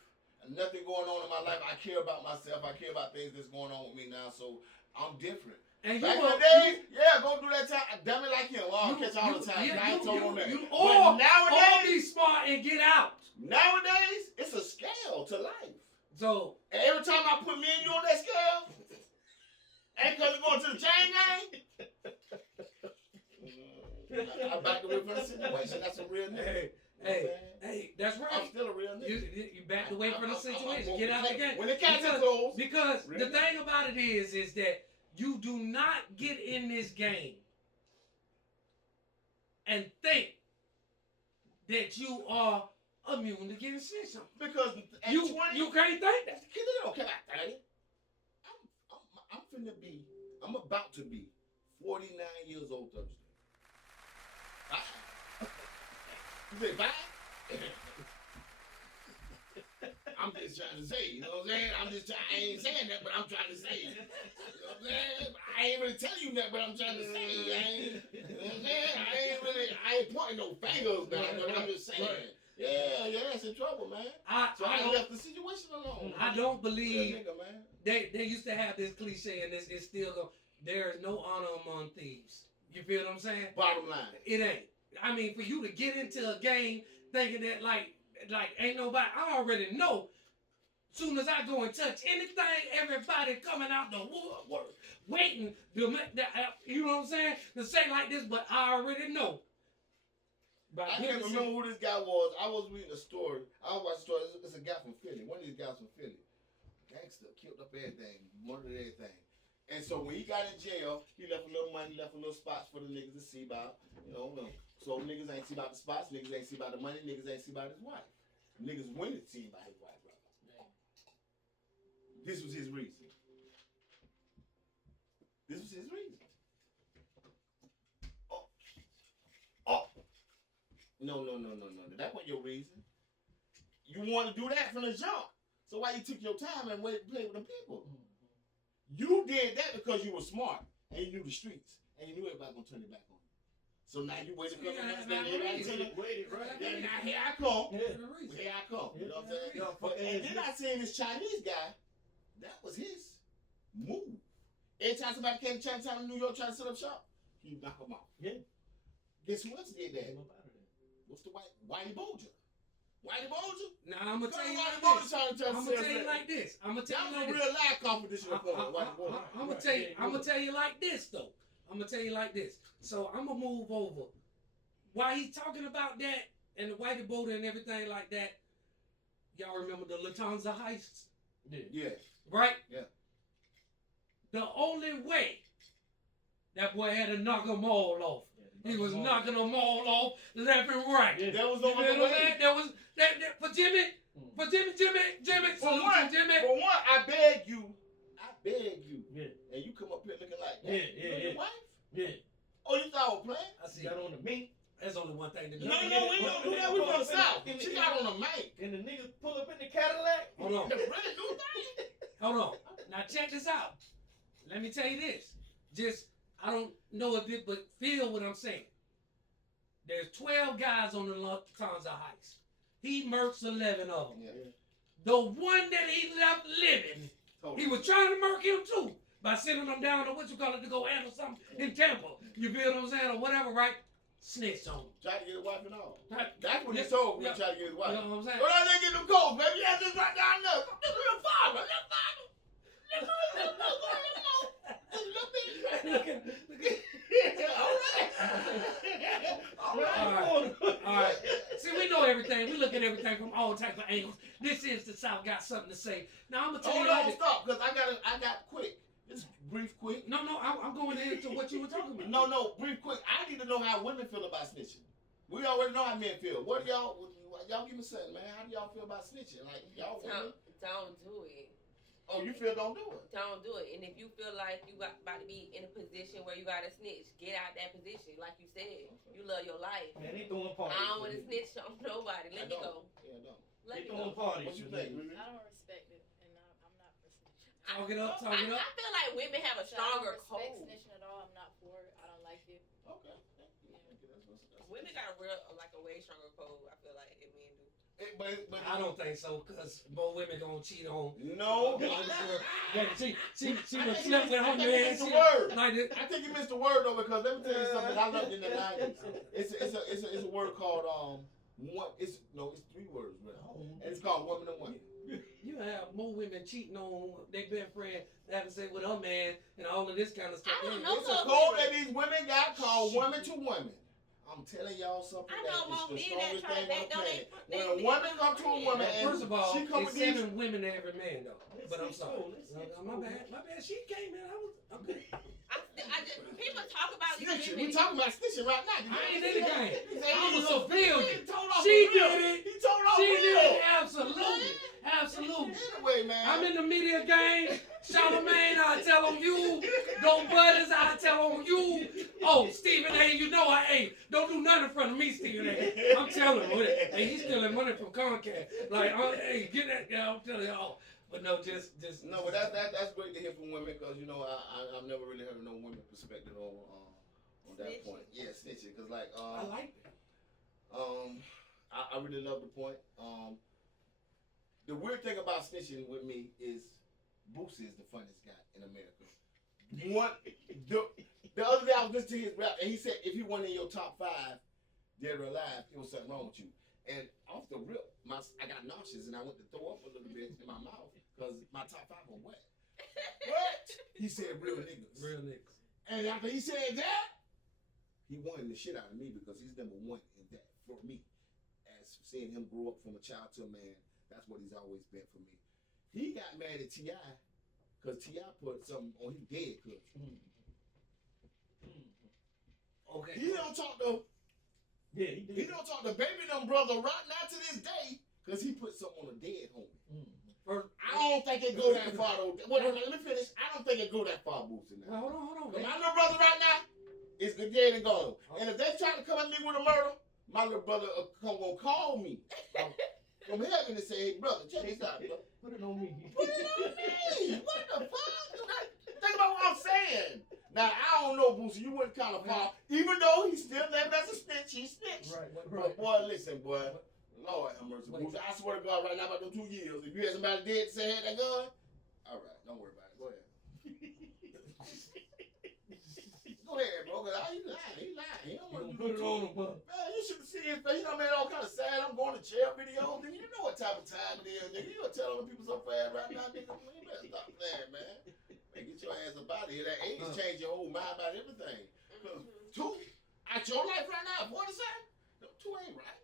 Nothing going on in my life. I care about myself. I care about things that's going on with me now. So I'm different. And back in the days, go do that time. Damn it like him. I'll catch all the time. I ain't told on that. Or nowadays, be smart and get out. Nowadays, it's a scale to life. So and every time I put me and you on that scale, ain't because we're going to the chain gang. I backed away from the situation. That's a real nigga. Hey, that's right. I'm still a real nigga. You backed away from the situation. Get out the game. When the catch is closed. Because the thing about it is that you do not get in this game and think that you are immune to getting snitched on. Because at you 20, you can't think that. Okay, I'm about to be 49 years old Thursday. You say 5? I'm just trying to say, you know what I'm saying? I ain't saying that, but I'm trying to say. You know what I'm saying? I ain't really telling you that, but I'm trying to say. You know what I'm saying? I ain't pointing no fingers, man, but I'm just saying. Right. Yeah, it's in trouble, man. So I left the situation alone. I don't believe nigga, man. They used to have this cliche, and it's still go. There is no honor among thieves. You feel what I'm saying? Bottom line, it ain't. I mean, for you to get into a game thinking that like ain't nobody, I already know. Soon as I go and touch anything, everybody coming out the woodwork, waiting to make that. You know what I'm saying? To say like this, but I already know. But I can't remember who this guy was. I was reading a story. I was watching a story. It's a guy from Philly. One of these guys from Philly. Gangster, killed up everything, murdered everything. And so when he got in jail, he left a little money, left a little spots for the niggas to see about. So niggas ain't see about the spots, niggas ain't see about the money, niggas ain't see about his wife. Niggas went to see about his wife, brother. This was his reason. No. That wasn't your reason. You want to do that from the jump. So why you took your time and waited to play with them people? You did that because you were smart and you knew the streets and you knew everybody gonna turn it back on. So now you waited a couple months, then everybody turned it. Then now here I come. Here I come. You know what I'm saying? And then I seen this Chinese guy. That was his move. Every time somebody came to Chinatown in New York trying to set up shop, he knock them out. Yeah. Guess who else did that? What's the Whitey Bulger? Whitey Bulger? Now I'm gonna tell you like this. I'm gonna tell you like this. Real live competition. I'm gonna tell you like this though. I'm gonna tell you like this. So I'm gonna move over. While he's talking about that and the Whitey Bulger and everything like that, y'all remember the Lufthansa heists? Yeah. Right? Yeah. The only way that boy had to knock them all off. He was knocking them all off left and right. Yeah, that was the way. There was for Jimmy. For one, I beg you. Yeah. And you come up here looking like that. Yeah. Your wife? Yeah. Oh, you thought I was playing? I see. Got on the mink. There's only one thing to do. No, we don't do that. We from the South. She got on a mink. And the niggas pull up in the Cadillac. Hold on. The brand new thing. Hold on. Now check this out. Let me tell you this. I don't know if it, but feel what I'm saying. There's 12 guys on the Lufthansa heist. he murks 11 of them. Yeah. The one that he left living, he was trying to murk him too by sending them down to what you call it to go handle something in Tampa. You feel what I'm saying or whatever, right? Snitch on him. Try to get his wife and all. Right. That's what he Yeah. told me. Yeah. Try to get his wife. You know what I'm saying? Well, I didn't get them calls, baby. Yeah, just right down there. This is your father. Look at. All right. All right. See, we know everything. We look at everything from all types of angles. This is the South got something to say. Now I'm gonna tell Hold you. on, stop, because I got quick. Just brief, quick. No, I'm going into what you were talking about. No, brief, quick. I need to know how women feel about snitching. We already know how men feel. What do y'all give me something, man? How do y'all feel about snitching? Like y'all women? Don't do it. Oh, you feel don't do it. Don't do it. And if you feel like you about to be in a position where you got to snitch, get out that position. Like you said, you love your life. Man, they throwing parties. I don't want to snitch on nobody. Let me go. Yeah, don't. Let They me throwing go. parties. What you think, Riri? I don't respect it, and I'm not for snitching. Talk it up. I feel like women have a So stronger I don't respect code. snitching at all. I'm not for it. I don't like it. Okay. Women got a way stronger code. I feel like than men do. But I don't think so, because more women gonna cheat on. No. She I was think slept with her you man. missed the word. Like this. I think you missed the word though, because let me tell you something. I learned in the 90s. It's a word called it's 3 words, man. And it's called woman and woman. You have more women cheating on their best friend having sex with her man and all of this kind of stuff. I don't know. It's a code that these women got called woman to woman. I'm telling y'all something I that know more is the men that strongest try to thing on back the down planet. they When a woman comes to a woman Well, and first of all, she come it's with these 7 women to every man, though. But I'm sorry. My bad. She came in. Okay. People talk about these snitching. women. We talking about snitching right now. I ain't in the game. I was a He civilian. told off She the real. did it. He told off She the did real. it. Absolutely. Anyway, man. I'm in the media game. Charlamagne, I tell on you. Don't Butters, I tell on you. Oh, Stephen A, you know don't do nothing in front of me, Stephen A. I'm telling him. Hey, he's stealing money from Comcast. Like, hey, get that guy. I'm telling y'all. But no, just No, but that's great to hear from women, because you know I've never really heard no women perspective on that Snitching. point. Yeah, snitching, because like I like that. I really love the point. The weird thing about snitching with me is Boosie is the funniest guy in America. The other day I was listening to his rap, and he said if he wasn't in your top 5 dead or alive, there was something wrong with you. And off the rip, I got nauseous and I went to throw up a little bit in my mouth because my top 5 were wet. What? He said real niggas. Real niggas. And after he said that, he wanted the shit out of me because he's number 1 in that for me. As seeing him grow up from a child to a man, that's what he's always been for me. He got mad at T.I. because T.I. put something on his dead cousin. Okay. He don't talk to Yeah, he did. He don't talk to baby them brother right now to this day because he put something on a dead homie. I don't think it go that far though. Well, let me finish. I don't think it go that far, Boosie. Now. Well, hold on. My little brother right now is dead and gone. And if they try to come at me with a murder, my little brother gonna call me from heaven and say, "Hey, brother, check this out, bro. Put it on me. Put it on me. What the fuck? Think about what I'm saying. Now I don't know, Boosie. You went kind of far, even though he's still named as a snitch. He snitched. Right. But boy, listen, boy. Lord have mercy, Boosie. I swear to God, right now, about them 2 years, if you had somebody dead to say had that gun, all right, don't worry about it. Go ahead. Go ahead, bro. Cause he lying. He don't want to do Put it on him, bro. Man, you should see his face. He done made all kind of sad. I'm going to jail videos. Nigga, you know what type of time it is, nigga. You gonna tell them people so fast right now, nigga. You better stop playing, man. Man, get your ass up out of here. That age change your whole mind about everything. Cause 2 at your life right now, 47, them 2 ain't right.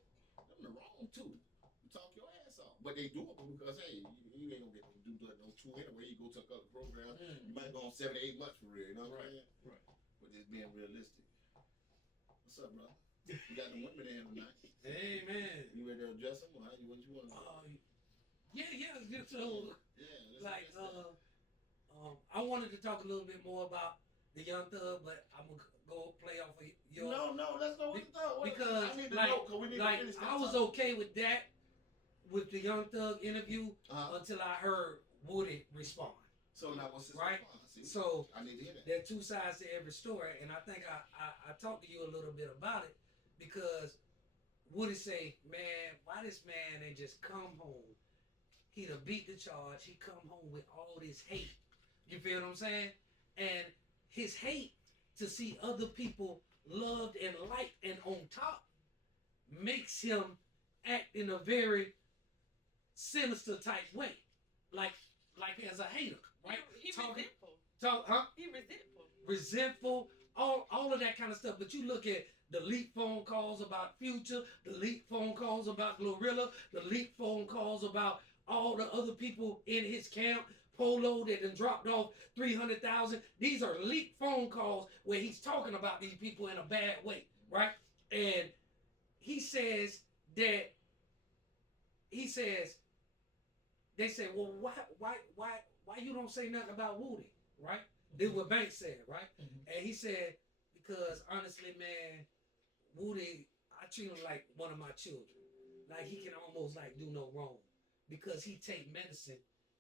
Them the wrong 2. You talk your ass off. But they do it because, hey, you ain't gonna get to do those 2 anyway. You go to a couple programs. You might go on 7 to 8 months for real. You know what I'm saying? Right. But just being realistic. What's up, bro? You got the women in tonight. Hey, man. You ready to address them or what you want to do? Yeah. Just so, Yeah. like, I wanted to talk a little bit more about the Young Thug, but I'm gonna go play off of your. No, let's go with the thug. Because I need to like, know, cause we need to finish that I was topic. okay with that, with the Young Thug interview until I heard Woody respond. So now what's his Right? response? See? So I need to hear that. there are 2 sides to every story, and I think I talked to you a little bit about it because Woody say, man, why this man ain't just come home? He done beat the charge. He come home with all this hate. You feel what I'm saying? And his hate to see other people loved and liked and on top makes him act in a very sinister type way, like as a hater, right? He Talking, resentful. He resentful, all of that kind of stuff. But you look at the leaked phone calls about Future, the leaked phone calls about Glorilla, the leaked phone calls about all the other people in his camp, Polo that done dropped off 300,000. These are leaked phone calls where he's talking about these people in a bad way, right? And he says that they say, well, why you don't say nothing about Woody, right? This is what Banks said, right? Mm-hmm. And he said, because honestly, man, Woody, I treat him like one of my children. Like he can almost like do no wrong because he take medicine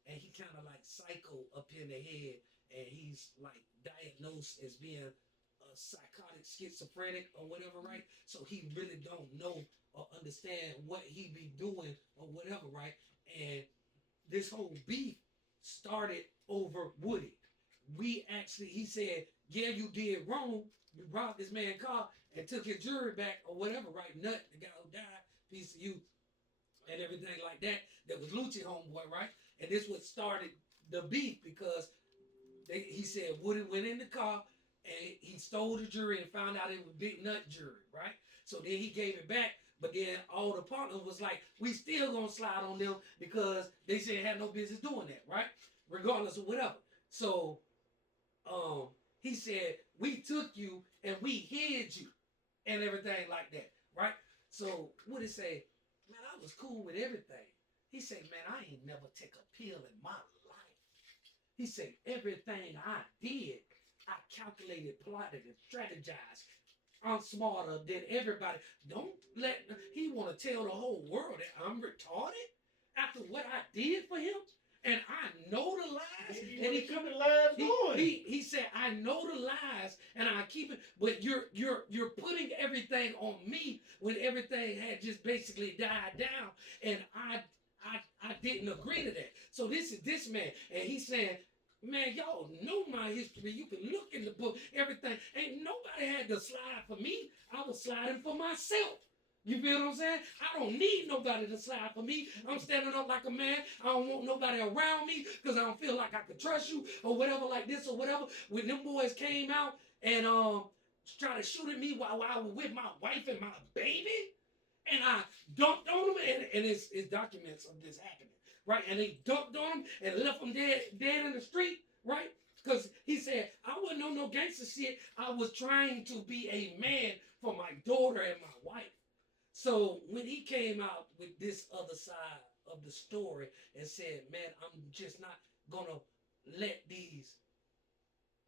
and he kind of like psycho up in the head and he's like diagnosed as being a psychotic schizophrenic or whatever, right? So he really don't know or understand what he be doing or whatever, right? And this whole beef started over Woody. He said, yeah, you did wrong. You robbed this man's car and took his jewelry back or whatever, right? Nut, the guy who died, piece of you, and everything like that. That was Lucci homeboy, right? And this what started the beef because he said Woody went in the car and he stole the jewelry and found out it was Big Nut jewelry, right? So then he gave it back, but then all the partners was like, we still gonna slide on them because they said they had no business doing that, right? Regardless of whatever. So he said, we took you and we hid you and everything like that, right? So Woody say, man, I was cool with everything. He said, man, I ain't never take a pill in my life. He said, everything I did, I calculated, plotted, and strategized. I'm smarter than everybody. He want to tell the whole world that I'm retarded after what I did for him. And I know the lies. And he keep the lies going. He said, I know the lies and I keep it, but you're putting everything on me when everything had just basically died down. And I didn't agree to that. So this is this man. And he's saying, man, y'all know my history. You can look in the book, everything. Ain't nobody had to slide for me. I was sliding for myself. You feel what I'm saying? I don't need nobody to slide for me. I'm standing up like a man. I don't want nobody around me because I don't feel like I could trust you or whatever like this or whatever. When them boys came out and tried to shoot at me while I was with my wife and my baby, and I dumped on them, and it's documents of this happening, right? And they dumped on them and left them dead in the street, right? Because he said, I wasn't on no gangster shit. I was trying to be a man for my daughter and my wife. So when he came out with this other side of the story and said, man, I'm just not gonna let these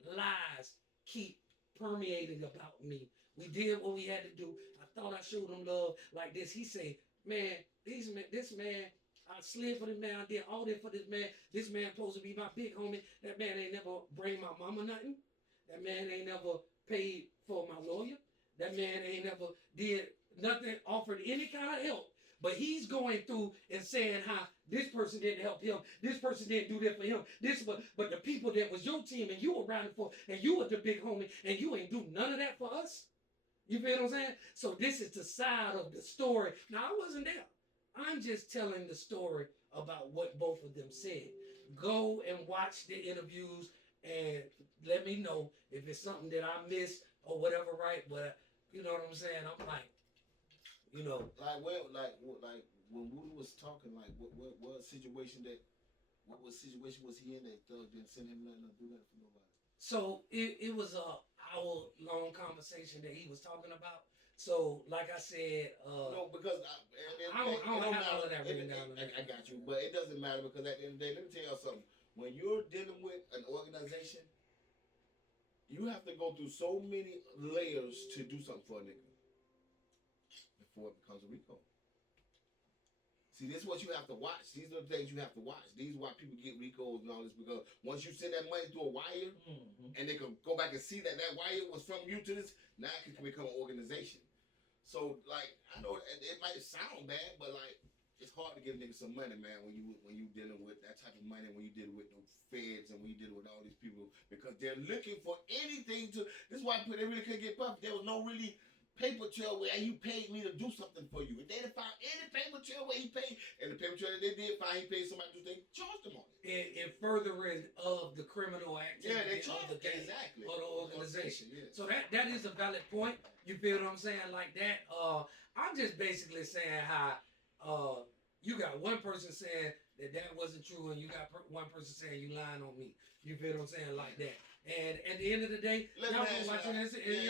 lies keep permeating about me. We did what we had to do. I thought I showed him love like this. He said, man, this man, I slid for this man. I did all that for this man. This man supposed to be my big homie. That man ain't never bring my mama nothing. That man ain't never paid for my lawyer. That man ain't never did nothing, offered any kind of help. But he's going through and saying how this person didn't help him. This person didn't do that for him. But the people that was your team and you were riding for, and you were the big homie, and you ain't do none of that for us. You feel what I'm saying? So this is the side of the story. Now, I wasn't there. I'm just telling the story about what both of them said. Go and watch the interviews and let me know if it's something that I missed or whatever, right? But you know what I'm saying? I'm like, you know, like when Woody was talking, like what situation was he in that Thug didn't send him nothing or do nothing for nobody? So it was a hour-long conversation that he was talking about. So like I said, no, because I don't have all of that written down. I got you, but it doesn't matter because at the end of the day, let me tell y'all something. When you're dealing with an organization, you have to go through so many layers to do something for a nigga before it becomes a RICO. See, this is what you have to watch. These are the things you have to watch. These are why people get RICOs and all this, because once you send that money through a wire, and they can go back and see that wire was from you to this, now it can become an organization. So like I know it might sound bad, but like it's hard to give niggas some money, man, when you dealing with that type of money, when you dealing with the feds and when you dealing with all these people, because they're looking for anything to. This is why they really couldn't get puffed. There was no really paper trail where you paid me to do something for you. If they didn't find any paper trail where he paid, and the paper trail that they did find, he paid somebody to do, they charged him on it. In furtherance of the criminal activity They of charged the gang exactly. or the organization. Yeah. So that is a valid point. You feel what I'm saying? Like that. I'm just basically saying how you got one person saying that wasn't true, and you got one person saying you lying on me. You feel what I'm saying? Like that. And at the end of the day, y'all go watching this, and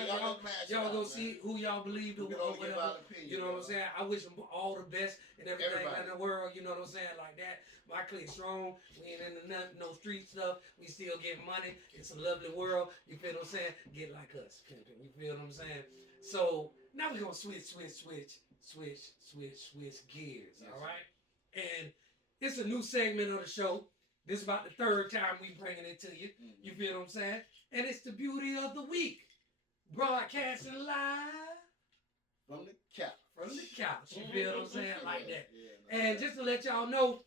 y'all go see who y'all believe or whatever. You know what I'm saying? I wish them all the best and everything in the world. You know what I'm saying? Like that. My clique strong. We ain't into nothing, no street stuff. We still get money. It's a lovely world. You feel what I'm saying? Get like us, pimping. You feel what I'm saying? So now we're gonna switch gears. All right. And it's a new segment of the show. This is about the third time we bringing it to you. You feel what I'm saying? And it's the beauty of the week. Broadcasting live from the couch. You feel what I'm saying? Like that. And just to let y'all know,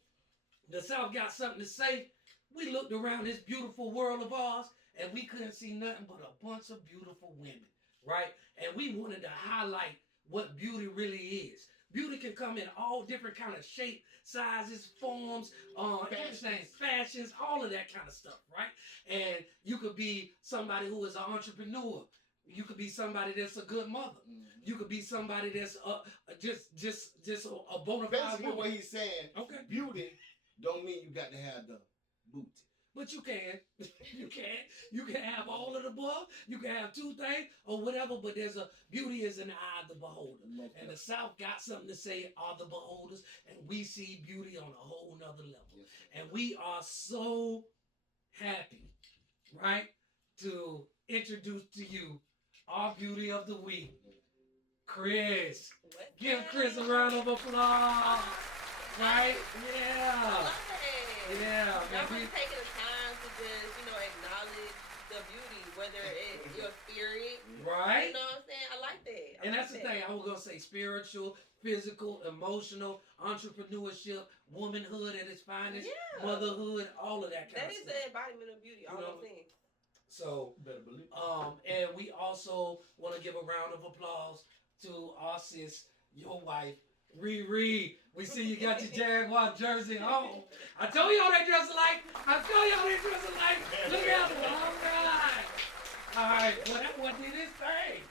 the South got something to say. We looked around this beautiful world of ours and we couldn't see nothing but a bunch of beautiful women, right? And we wanted to highlight what beauty really is. Beauty can come in all different kind of shape, sizes, forms, everything, fashions, all of that kind of stuff, right? And you could be somebody who is an entrepreneur. You could be somebody that's a good mother. You could be somebody that's just a bona fide Basically, woman. what he's saying, beauty don't mean you got to have the booty. But you can. You can have all of the above. You can have two things or whatever, but there's a beauty is in the eye of the beholder. And the South got something to say are the beholders, and we see beauty on a whole nother level. Yes. And we are so happy, right, to introduce to you our beauty of the week, Chris. Give Chris a round of applause. Right? Yeah. Yeah. Y'all really taking the time to just, acknowledge the beauty, whether it's your spirit. Right. You know what I'm saying? I like that. And that's the thing. I was going to say spiritual, physical, emotional, entrepreneurship, womanhood at its finest, motherhood, all of that kind of stuff. That is the embodiment of beauty, all those things. So, better believe. And we also want to give a round of applause to our sis, your wife, Riri. We see you got your Jaguar jersey on. I told y'all they dress alike. Look out. All right. Well, that one did his thing.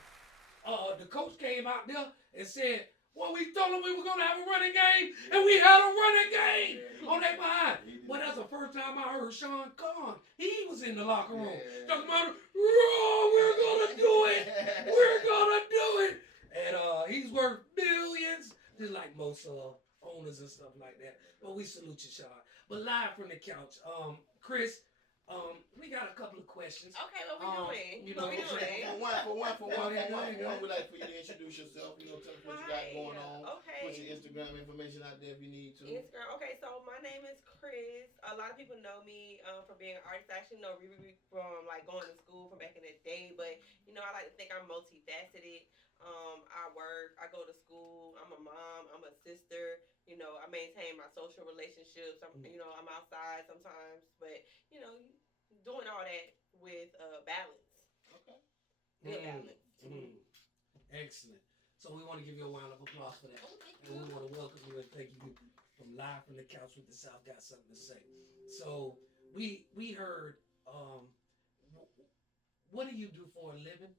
The coach came out there and said, well, we told them we were going to have a running game, and we had a running game on that behind. But that's the first time I heard Sean Conn. He was in the locker room. Talking about, we're going to do it. And he's worth billions, just like most owners and stuff like that. But we salute you, Sean. But live from the couch, Chris, we got a couple of questions. Okay, what we doing? For one, we'd like for you to introduce yourself. Tell us what you got going on. Okay. Put your Instagram information out there if you need to. Instagram. Okay, so my name is Chris. A lot of people know me for being an artist. I actually know Riri from going to school from back in the day. But I like to think I'm multifaceted. I work. I go to school. I'm a mom. I'm a sister. I maintain my social relationships. I'm outside sometimes, but doing all that with balance. Okay. Good balance. Excellent. So we want to give you a round of applause for that, and we want to welcome you and thank you from live from the couch with the South got something to say. So we heard. What do you do for a living?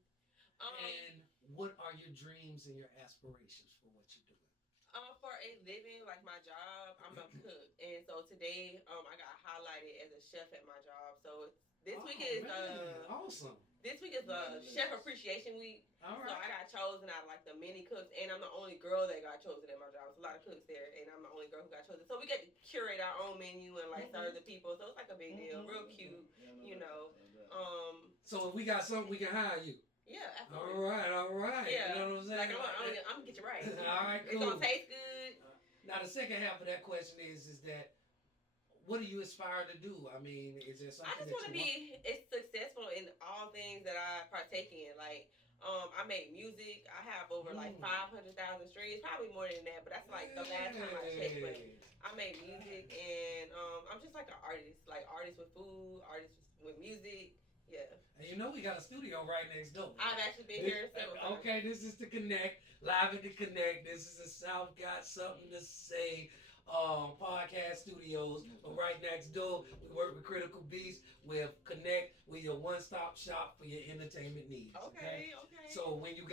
And what are your dreams and your aspirations for what you're doing? For a living, like my job, I'm a cook, and so today, I got highlighted as a chef at my job. So this week is awesome. This week is Chef Appreciation Week. All right. So I got chosen out of the many cooks, and I'm the only girl that got chosen at my job. There's a lot of cooks there, and I'm the only girl who got chosen. So we get to curate our own menu and serve the people. So it's like a big deal, real cute, So if we got something, we can hire you. Yeah, absolutely. All right. Yeah. You know what I'm saying? I'm gonna get you right. All right, cool. It's gonna taste good. Now the second half of that question is that what do you aspire to do? I mean, is there something I just want to be successful in all things that I partake in. Like, I make music. I have over like 500,000 streams, probably more than that, but that's like the last time I checked. But I make music, and I'm just like an artist, like artist with food, artist with music. Yeah. And you know we got a studio right next door. I've actually been here several times. Okay, this is the Connect, live at the Connect. This is the South Got Something to Say podcast studios. But right next door, we work with Critical Beats. With Connect, we're your one-stop shop for your entertainment needs. Okay. So when you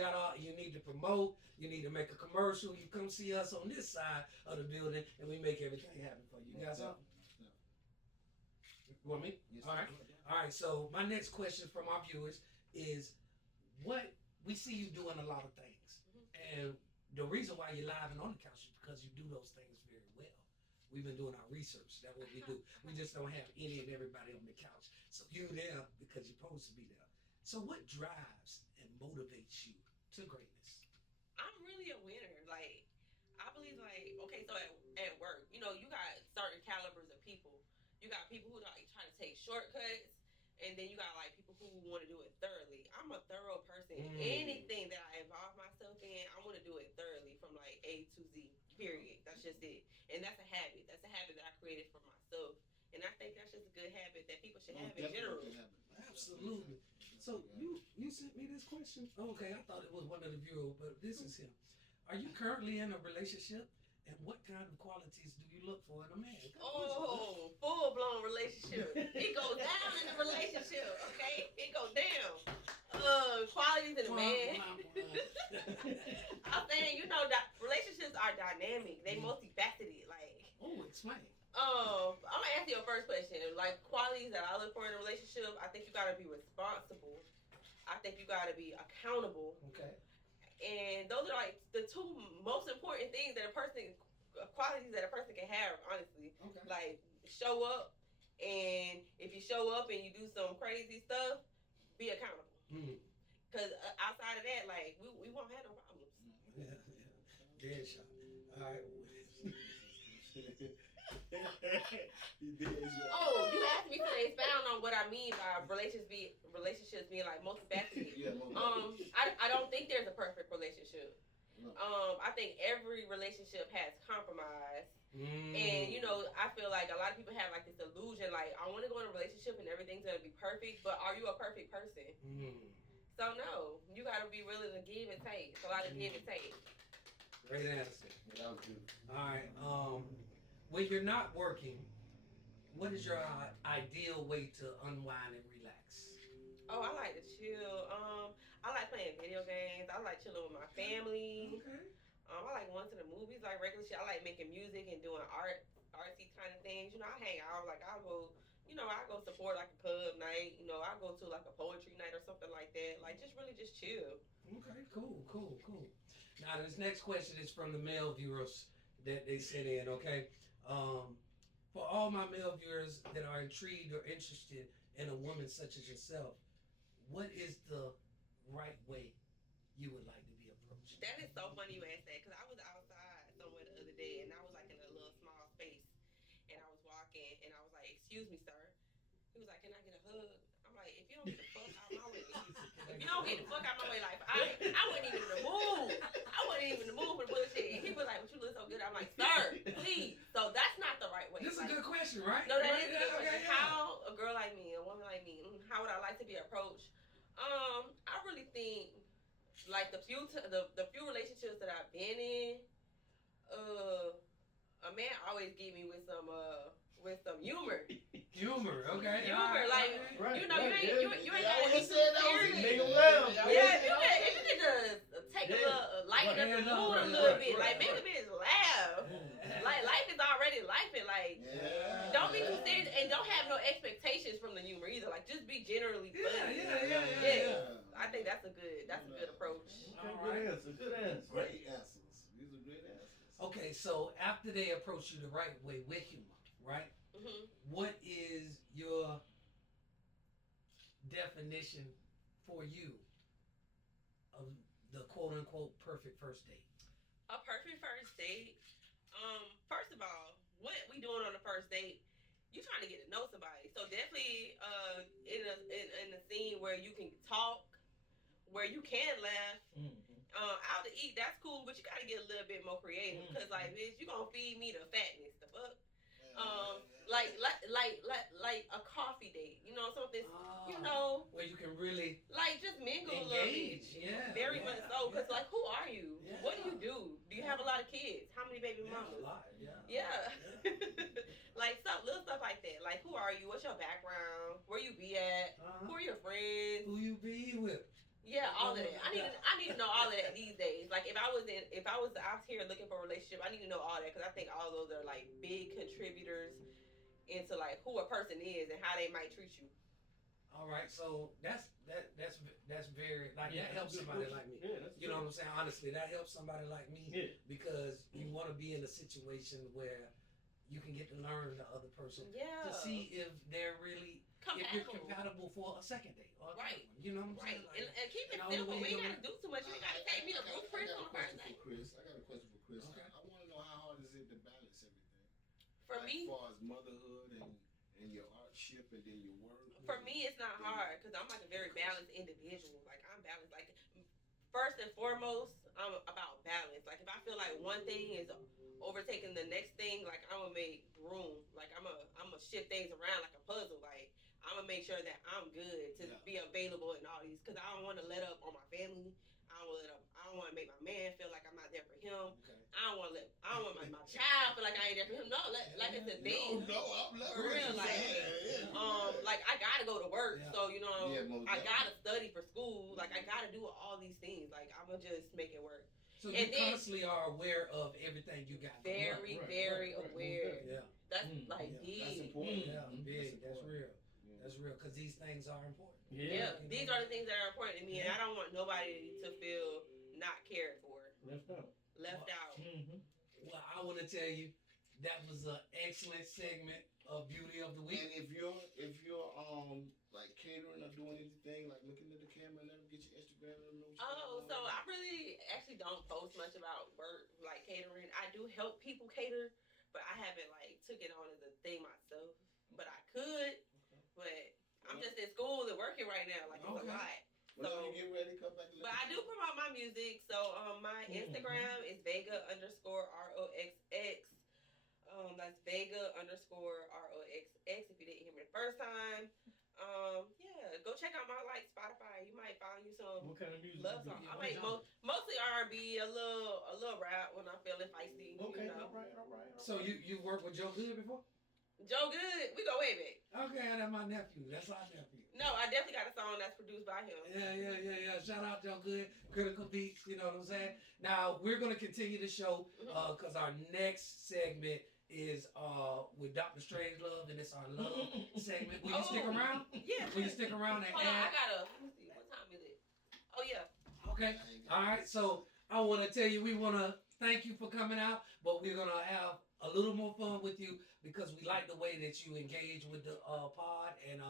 need to promote, you need to make a commercial, you come see us on this side of the building, and we make everything happen for you. You got something? You want me? Yes, All right. So my next question from our viewers is, what we see you doing a lot of things, and the reason why you're live and on the couch is because you do those things very well. We've been doing our research. That's what we do. We just don't have any and everybody on the couch. So you're there because you're supposed to be there. So what drives and motivates you to greatness? I'm really a winner. Like, I believe, like, okay, so at work, you know, you got certain calibers of people. You got people who like trying to take shortcuts, and then you got like people who want to do it thoroughly. I'm a thorough person. Anything that I involve myself in, I want to do it thoroughly from like A to Z. Period. That's just it. And that's a habit. That's a habit that I created for myself. And I think that's just a good habit that people should have in general. Absolutely. So you sent me this question? Okay, I thought it was one of the viewers, but this is him. Are you currently in a relationship? And what kind of qualities do you look for in a man? Oh, full-blown relationship. It goes down in the relationship, okay? It goes down. Qualities in a man. I'm saying, you know, relationships are dynamic. They multifaceted. Like, explain. I'm gonna answer your first question. Like, qualities that I look for in a relationship, I think you gotta be responsible. I think you gotta be accountable. Okay. And those are like the two most important things that qualities that a person can have, honestly. Okay. Like, show up, and if you show up and you do some crazy stuff, be accountable. Because outside of that, like, we won't have no problems. Yeah. Dead shot. All right. Oh, you asked me to expound on what I mean by relationships being like multifaceted. I don't think there's a perfect relationship. No. I think every relationship has compromise. And, you know, I feel like a lot of people have like this illusion, like, I want to go in a relationship and everything's going to be perfect, but are you a perfect person? So no, you got to be willing to give and take. It's a lot of give and take. Great answer. That was good. All right. When you're not working, what is your ideal way to unwind and relax? Oh, I like to chill. I like playing video games. I like chilling with my family. Okay. I like going to the movies, like regular shit. I like making music and doing artsy kind of things. You know, I hang out. Like, I go support like a club night. You know, I go to like a poetry night or something like that. Like, just really just chill. Okay, cool. Now, this next question is from the male viewers that they sent in, okay? For all my male viewers that are intrigued or interested in a woman such as yourself, what is the right way you would like to be approached? That is so funny you asked that, because I was outside somewhere the other day, and I was like in a little small space, and I was walking, and I was like, "Excuse me, sir." He was like, "Can I get a hug?" I'm like, "If you don't get the fuck out my way, if you don't get the fuck out my way, like, I wasn't even in the mood. I wasn't even in the mood for the bullshit." And he was like, "But you look so good." I'm like, "Sir, please." So that's not the right way. This is a good question, right? No, that is a good Okay, question. yeah. How a girl like me, a woman like me, how would I like to be approached? I really think, like, the few relationships that I've been in, a man always get me with some humor. Humor, okay. Humor, like, Right, you know, right, you ain't gotta be too serious. Make them laugh. Yeah, if you could just take a little, lighten up the mood a little bit, like, make the bitch laugh. Like, life is already life, and like, don't be too serious, and don't have no expectations from the humor either. Like, just be generally funny. Yeah. I think that's a good approach. Good answer. Great answers. These are great answers. Okay, so after they approach you the right way with humor, right? Mm-hmm. What is your definition for you of the quote-unquote perfect first date? A perfect first date. First of all, what we doing on the first date? You trying to get to know somebody, so definitely in a scene where you can talk, where you can laugh. Mm-hmm. Out to eat, that's cool, but you gotta get a little bit more creative. Cause like, bitch, you gonna feed me the fatness, the fuck. Like a coffee date, you know, something, you know, where you can really like just mingle engage. a little bit. Yeah, Very much so, cause like, who are you? Yeah. What do you do? Do you have a lot of kids? How many baby mamas? A lot. Yeah. Yeah. Like little stuff like that. Like, who are you? What's your background? Where you be at? Who are your friends? Who you be with? Yeah, all of that. I need to know all of that these days. Like, if I was out here looking for a relationship, I need to know all that, because I think all those are like big contributors into like who a person is and how they might treat you. All right, so that's very like that helps somebody like me. Yeah, you know what I'm saying? Honestly, that helps somebody like me because you want to be in a situation where you can get to learn the other person to see if they're really if you're compatible for a second date. Or right. You know what I'm saying? Like, and keep it simple. We ain't gotta do too much. You ain't gotta take me to Bruce Chris on the first date. I got a question for Chris. Okay. I want to know how hard is it to balance everything? For like, me, as far as motherhood and your artship and then your work. For me, it's not hard because I'm like a very balanced individual. Like, I'm balanced. Like, first and foremost, I'm about balance. Like, if I feel like one thing is overtaking the next thing, like, I'm gonna make room. Like, I'm gonna shift things around like a puzzle. Like, I'm gonna make sure that I'm good to be available in all these, because I don't want to let up on my family. I don't want to make my man feel like I'm not there for him. Okay. I don't want my child feel like I ain't there for him. No, like it's a thing. No, I'm for real. Like I gotta go to work, so you know, I gotta study for school. Like I gotta do all these things. Like I'm gonna just make it work. So you constantly are aware of everything you got. Very aware. Yeah. That's like big. That's important. Yeah, big. That's real. That's real, because these things are important. Yeah, these are the things that are important to me, and I don't want nobody to feel not cared for. Left out. Mm-hmm. Well, I want to tell you, that was an excellent segment of Beauty of the Week. And if you're like catering or doing anything, like looking at the camera and let them get your Instagram and know. So I really actually don't post much about work, like catering. I do help people cater, but I haven't like took it on as a thing myself. But I could. But I'm just in school and working right now. Like, it's a lot. So you get ready, come back. But I do promote my music. So my Instagram is Vega_ROXX. That's Vega_ROXX if you didn't hear me the first time. Go check out my Spotify. You might find you some what kind of music love songs. I make mostly R&B, a little rap when I'm feeling feisty. Okay, you know? all right. So you worked with Joe Good before? Joe Good, we go way back. Okay, that's my nephew. That's our nephew. No, I definitely got a song that's produced by him. Yeah. Shout out Joe Good, Critical Beats. You know what I'm saying? Now we're gonna continue the show because our next segment is with Dr. Strangelove, and it's our love segment. Will you stick around? Yeah. Will you stick around and hold on, I gotta. Let me see. What time is it? Oh yeah. Okay. All right. So I want to tell you, we want to thank you for coming out, but we're gonna have a little more fun with you because we like the way that you engage with the pod, and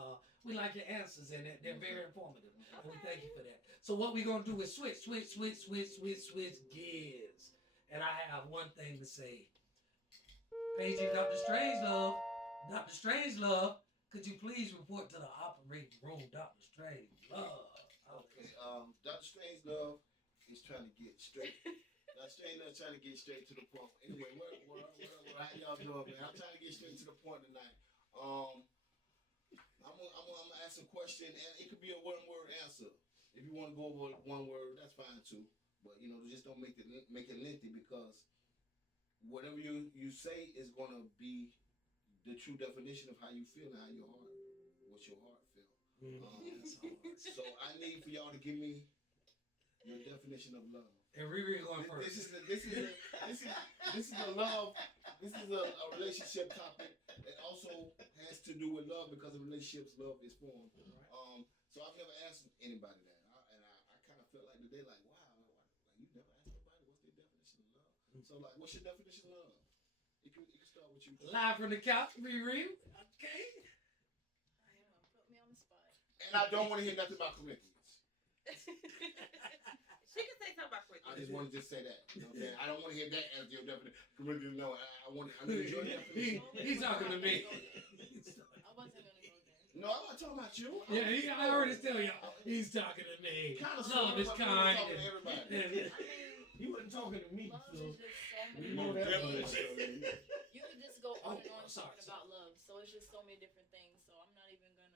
we like your answers, and they're very informative. And we thank you for that. So what we're gonna do is switch gears. And I have one thing to say. Paging Dr. Strangelove, could you please report to the operating room, Dr. Strangelove? Okay. Dr. Strangelove is trying to get straight. Dr. Strangelove trying to get straight to the point. Anyway, how y'all doing, man? I'm trying to get straight to the point tonight. I'm gonna ask a question, and it could be a one-word answer. If you want to go over one word, that's fine too. But just don't make it lengthy, because whatever you say is gonna be the true definition of how you feel and how your heart, what your heart feel. So I need for y'all to give me your definition of love. And Riri going first. This is a love. This is a relationship topic that also has to do with love, because of relationships, love is formed. So I've never asked anybody that, and I kind of felt like today, like, wow, like you never asked nobody what's their definition of love. So like, what's your definition of love? You can start with you. Live from the couch, Riri. Okay. Put me on the spot. And I don't want to hear nothing about Corinthians. She can say something about Corinthians. I just want to say that. You know what I'm saying? I don't want to hear that as your definition. Corinthians, no. I need your definition. He's talking to me. I wasn't gonna go there. No, I'm not talking about you. Yeah, I already tell y'all. He's talking to me. Kind of Love is kind. talking to everybody. You wasn't talking to me, Love so is just so many you know that much. You could just go on and on sorry, talking about love. So it's just so many different things. So I'm not even gonna.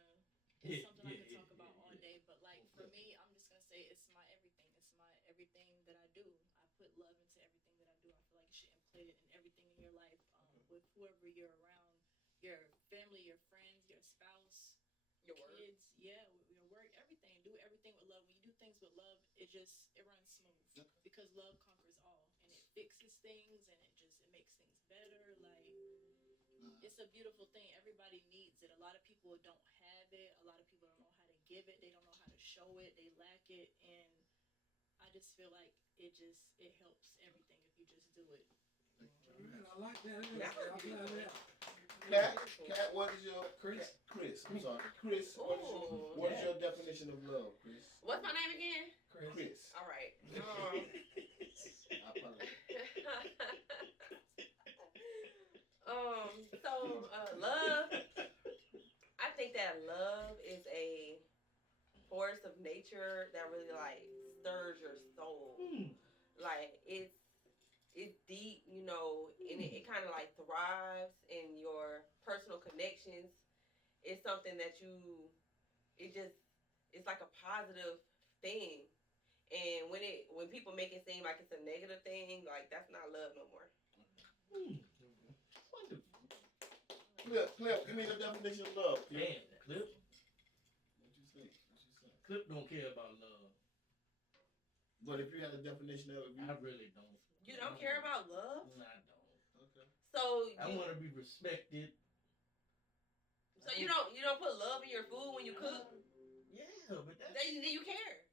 It's something I could talk about all day. But like for me, I'm just gonna say it's my everything. It's my everything that I do. I put love into everything that I do. I feel like you should implant it in everything in your life, with whoever you're around, your family, your friends, your spouse, Your work. kids. Yeah, your work, everything. Do everything with love. When you do things with love, it runs smooth because love conquers all, and it fixes things, and it makes things better. Like it's a beautiful thing. Everybody needs it. A lot of people don't have it. A lot of people don't know how to give it. They don't know how to show it. They lack it, and I just feel like it helps everything if you just do it. Man, I like that. Cat, what is your Chris? Chris, I'm sorry, Chris. What is your definition of love, Chris? What's my name again? Chris. All right. I apologize. Love. I think that love is a force of nature that really like stirs your soul. Like it's deep, you know, and it kind of like thrives in your personal connections. It's something that it's like a positive thing. And when people make it seem like it's a negative thing, like that's not love no more. Clip, give me the definition of love. Damn, Clip. What you say? Clip don't care about love. But if you had a definition of it, I really don't. You don't care about love? No, I don't. Okay. So I want to be respected. So you don't put love in your food when you cook? Yeah, but Then you care.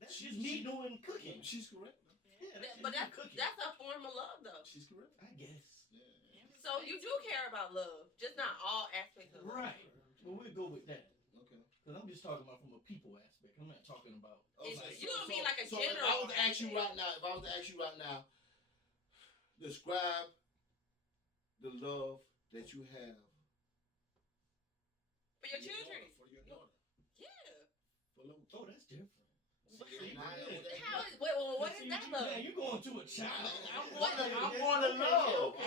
That's just me doing cooking. She's correct. Yeah, that's a form of love though. She's correct. I guess. Yeah. So you do care about love, just not all aspects of love. Right. Well, we'll go with that. Okay. Because I'm just talking about from a people aspect. I'm not talking about. You don't mean like a general. If I was to ask you right now, describe the love that you have for your children. For your daughter. Yeah. Oh, that's different. What is that love? Yeah, you're going to a child. I'm going to love.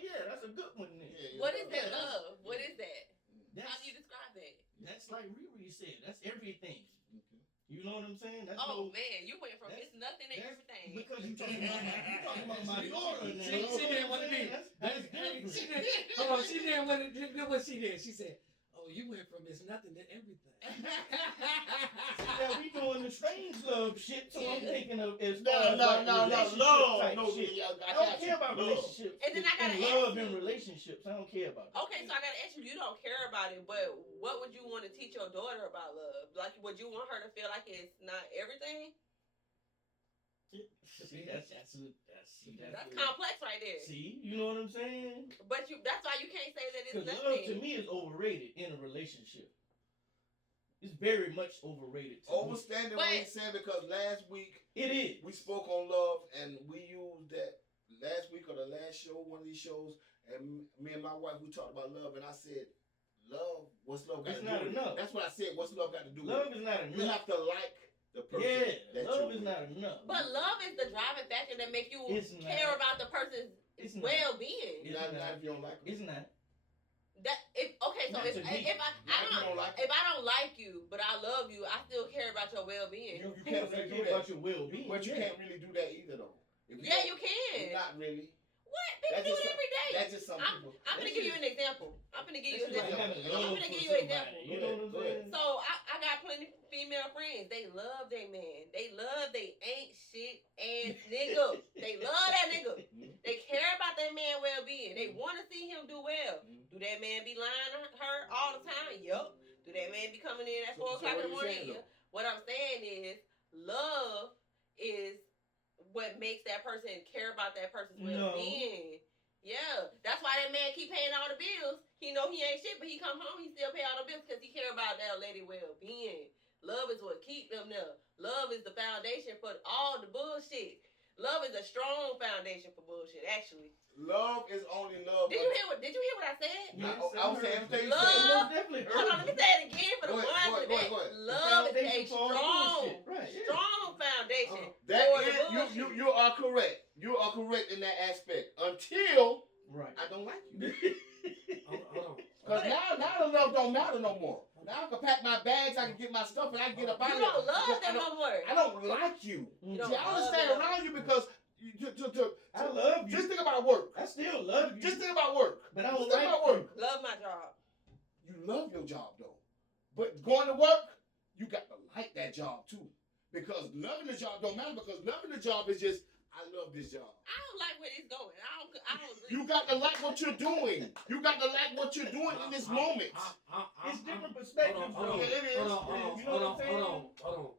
Yeah, that's a good one then. Yeah, what is that love? What is that? How do you describe that? That's like Riri said. That's everything. Okay. You know what I'm saying? That's man, you went from it's nothing to everything. Because you're talking about my daughter now. She didn't want to be. That's different. She didn't want to do what she did. She said, "Oh, you went from it's nothing to everything." Yeah, we doing the strange love shit, so I'm thinking of as No, love. I don't care about relationships. And then I gotta love and relationships. I don't care about that. Okay, so I gotta ask you. You don't care about it, but what would you want to teach your daughter about love? Like, would you want her to feel like it's not everything? See, that's complex right there. See, you know what I'm saying? But that's why you can't say that it's nothing. Love to me is overrated in a relationship. It's very much overrated. Overstanding what he said, because last week it is. We spoke on love and we used that last week or the last show, one of these shows, and me and my wife, we talked about love, and I said, love, what's love got to do with it? It's not enough. That's what I said, what's love got to do with it? Love is not enough. You have to like the person. Yeah, love is not enough. But love is the driving factor that make you care about the person's well-being. Not if you don't like them. It's not. If I don't like you, but I love you, I still care about your well-being. You can't really do that. About your well-being. But you can't really do that either, though. You can. Not really. What? People do it every day. That's just some people. I'm going to give you an example. You know what I'm saying? So I got plenty of female friends. They love their man. They love they ain't shit ass nigga. They love that nigga. They care about their man well-being. They want to see him do well. Do that man be lying to her all the time? Yup. Do that man be coming in at 4 o'clock in the morning? What I'm saying is, love is what makes that person care about that person's well-being. Yeah, that's why that man keep paying all the bills. He know he ain't shit, but he come home, he still pay all the bills because he care about that lady well-being. Love is what keep them there. Love is the foundation for all the bullshit. Love is a strong foundation for bullshit, actually. Love is only love. Did you hear what I said? I was saying everything you love said. job don't matter no more. Now I can pack my bags, I can get my stuff, and I can get up out You of here. don't love Because them no more. I don't like you. You don't See, I only love stay them. around you because I love you. just think about work. I still love you. Just think about work. But I Just don't think like about work. Love my job. You love your job though, but going to work, you got to like that job too. Because loving the job don't matter. Because loving the job is just, I love this job. I don't like where it's going. I don't agree. You got to like what you're doing. You got to like what you're doing in this moment. It's different perspectives. Hold on, though. It is. You know what I'm saying? hold on.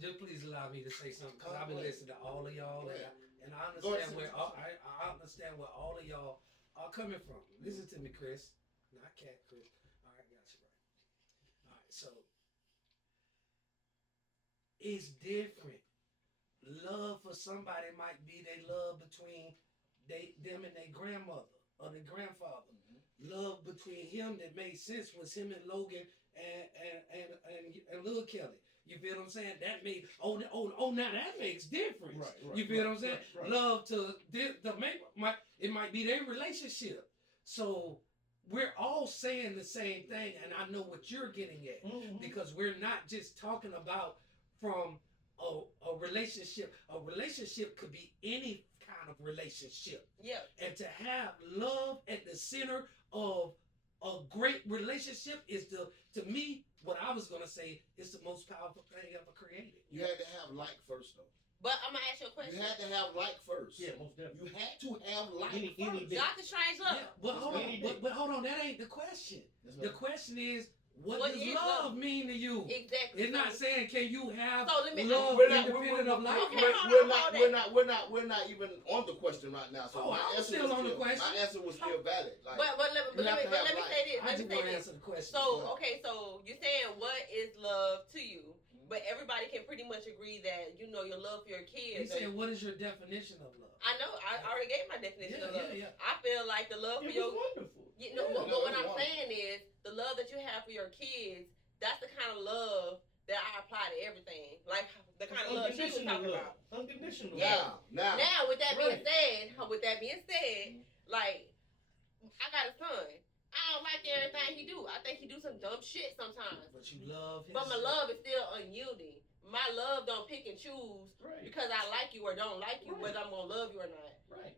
Just please allow me to say something, because I've been listening to all of y'all, and I Go ahead, understand where I understand where all of y'all are coming from. Listen to me, Chris. Not Cat, Chris. All right, got you right. All right, so it's different. Love for somebody might be they love between them and their grandmother or their grandfather. Love between him that made sense was him and Logan and Lil Kelly. You feel what I'm saying? That made now that makes difference. Right, You feel what I'm saying? right. Love to it might be their relationship. So we're all saying the same thing, and I know what you're getting at, because we're not just talking about from a relationship. A relationship could be any kind of relationship. Yeah. And to have love at the center of a great relationship is to me, what I was gonna say is the most powerful thing ever created. You had to have like first though. But I'm gonna ask you a question. You had to have like first. Yeah, most definitely. You had to have like Any first. bit. Doctor Strange love. Yeah, but hold on, but hold on, that ain't the question. The question is, what What does is love love? mean to you? Exactly. It's not saying can you have So let me- love We're not- independent of life. Okay, hold on, We're not even on the question right now. So Oh, my I'm answer still was on the question. My answer was still valid. Like, But let you have to have me life. say this. I Let just me want say to this. answer the question. So okay, so you're saying what is love to you? But everybody can pretty much agree that your love for your He kids. said, what is your definition of love? I know. I already gave my definition of love. Yeah. I feel like the love for It your was wonderful. but what I'm saying is the love that you have for your kids. That's the kind of love that I apply to everything. Like the kind of love she was talking about. Unconditional. Yeah. Now. Now, with that being Right. said, like I got a son. I don't like everything he do. I think he do some dumb shit sometimes. But you love him. But my love is still unyielding. My love don't pick and choose Right. because I like you or don't like you, Right. whether I'm gonna love you or not. Right.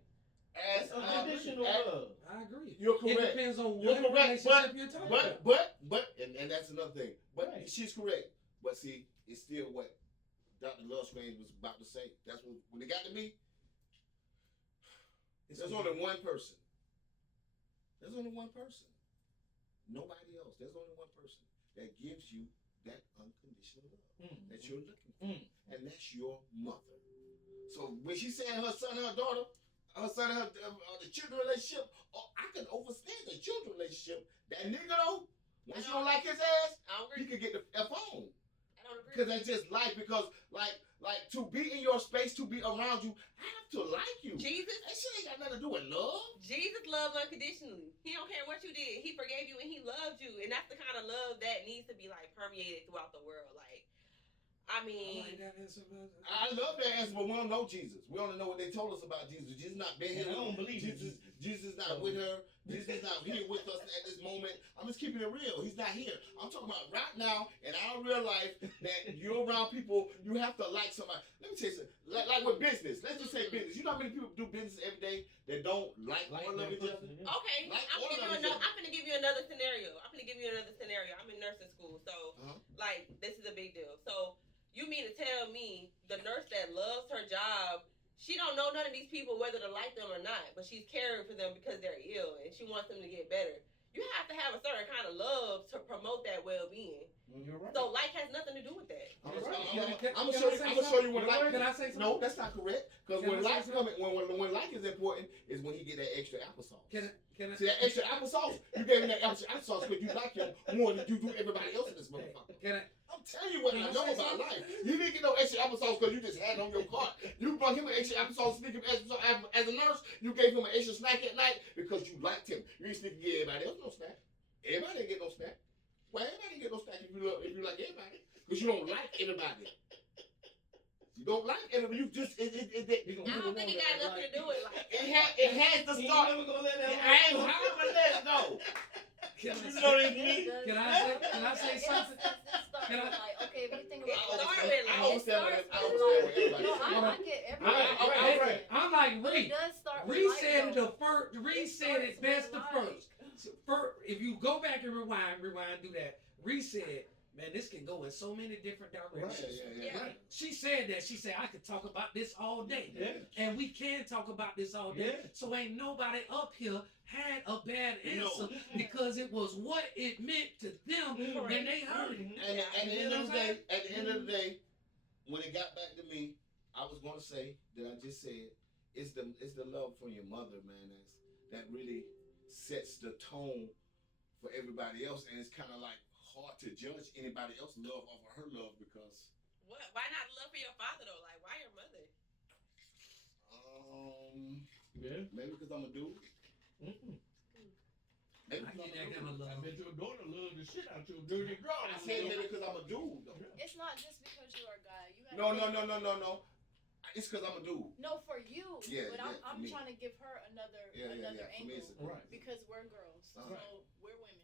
As That's unconditional love. I agree. You're It correct. depends on You're what correct, relationship you're talking about. but, and that's another thing. But Right. she's correct. But see, it's still what Dr. Love Strange was about to say. That's when it got to me. There's only one person. There's only one person. Nobody else. There's only one person that gives you that unconditional love that you're looking for, and that's your mother. So when she's saying her son and her daughter, her son and her the children relationship, I can overstand the children relationship. That nigga though, once you don't like his ass, I don't he agree. can get the F on. I don't agree. Because that's just life. Because like to be in your space, to be around you, I have to like you. Jesus That shit ain't got nothing to do with love. Jesus loved unconditionally. He don't care what you did. He forgave you and he loved you. And that's the kind of love that needs to be like permeated throughout the world. Like, I mean, I love that answer, but we don't know Jesus. We only know what they told us about Jesus. Jesus not been here. And I don't believe Jesus. Jesus not with her. Jesus not here with us at this moment. I'm just keeping it real. He's not here. I'm talking about right now in our real life that you're around people. You have to like somebody. Let me tell you something. Like with business. Let's just say business. You know how many people do business every day that don't like one of each other? okay, Like I'm all of gonna them. give you another scenario. I'm in nursing school, so like this is a big deal. So you mean to tell me the nurse that loves her job, she don't know none of these people whether to like them or not, but she's caring for them because they're ill and she wants them to get better. You have to have a certain kind of love to promote that well-being. You're right. So like has nothing to do with that. I'm Can gonna I show you when Can like. I say something? No, that's not correct. Because Can when I life say coming, when life is important, is when he get that extra applesauce. Can I? See that extra applesauce? You gave him that extra applesauce because you like him more than you do everybody else in this motherfucker. Can I? I'm telling you what Can I I know say about something? life. You didn't get no extra applesauce because you just had it on your cart. You brought him an extra applesauce, sneak him extra as a nurse. You gave him an extra snack at night because you liked him. You didn't sneak and give everybody else no snack. Everybody didn't get no snack. Well, everybody didn't get no snack if you like everybody because you don't like everybody. You don't like everybody. You just I don't think it got nothing to do with like it has to He start. never gonna let that I ain't how I'm gonna let it go. Can You I know say, this me? can I say something? Can I- Like, okay, if you think It about started it, with I like, understand what it starts everybody with says. no, I get everything. Right. I'm like But Ree. it does start with Ree light, said it though. the first. Ree It said it starts best with the light. first. If you go back and rewind, do that. Ree said, "Man, this can go in so many different directions." Yeah. Right. She said that. She said, "I could talk about this all day." Yeah. And we can talk about this all day. Yeah. So ain't nobody up here had a bad answer No. because it was what it meant to them when they heard it. And at the end of the day, when it got back to me, I was gonna say that I just said it's the love from your mother, man. That really sets the tone for everybody else, and it's kind of like hard to judge anybody else's love off of her love because. what? Why not love for your father though? Like, why your mother? Yeah. Maybe because I'm a dude. Mm-mm. Maybe I because get I'm a that kind of dude. I love. bet your daughter loves the shit out your dirty girl. I said maybe because I'm a dude though. It's not just because you are a guy. You have No. It's because I'm a dude. No, for you. Yeah, but yeah, I'm for me. trying to give her another Yeah. For me, angle it's a Right. because we're girls, Uh-huh. so we're women.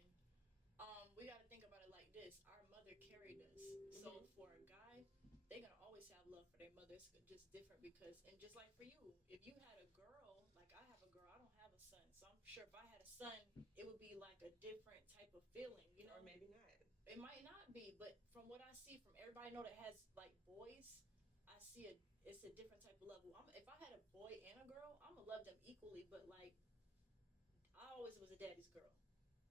We got to think about it like this: our mother carried us. So for a guy, they're gonna always have love for their mother. It's just different because, and just like for you, if you had a girl, like I have a girl, I don't have a son, so I'm sure if I had a son, it would be like a different type of feeling, you know? Or maybe not. It might not be, but from what I see from everybody I know that has like boys, I see it's a different type of level. If I had a boy and a girl, I'm gonna love them equally. But like, I always was a daddy's girl,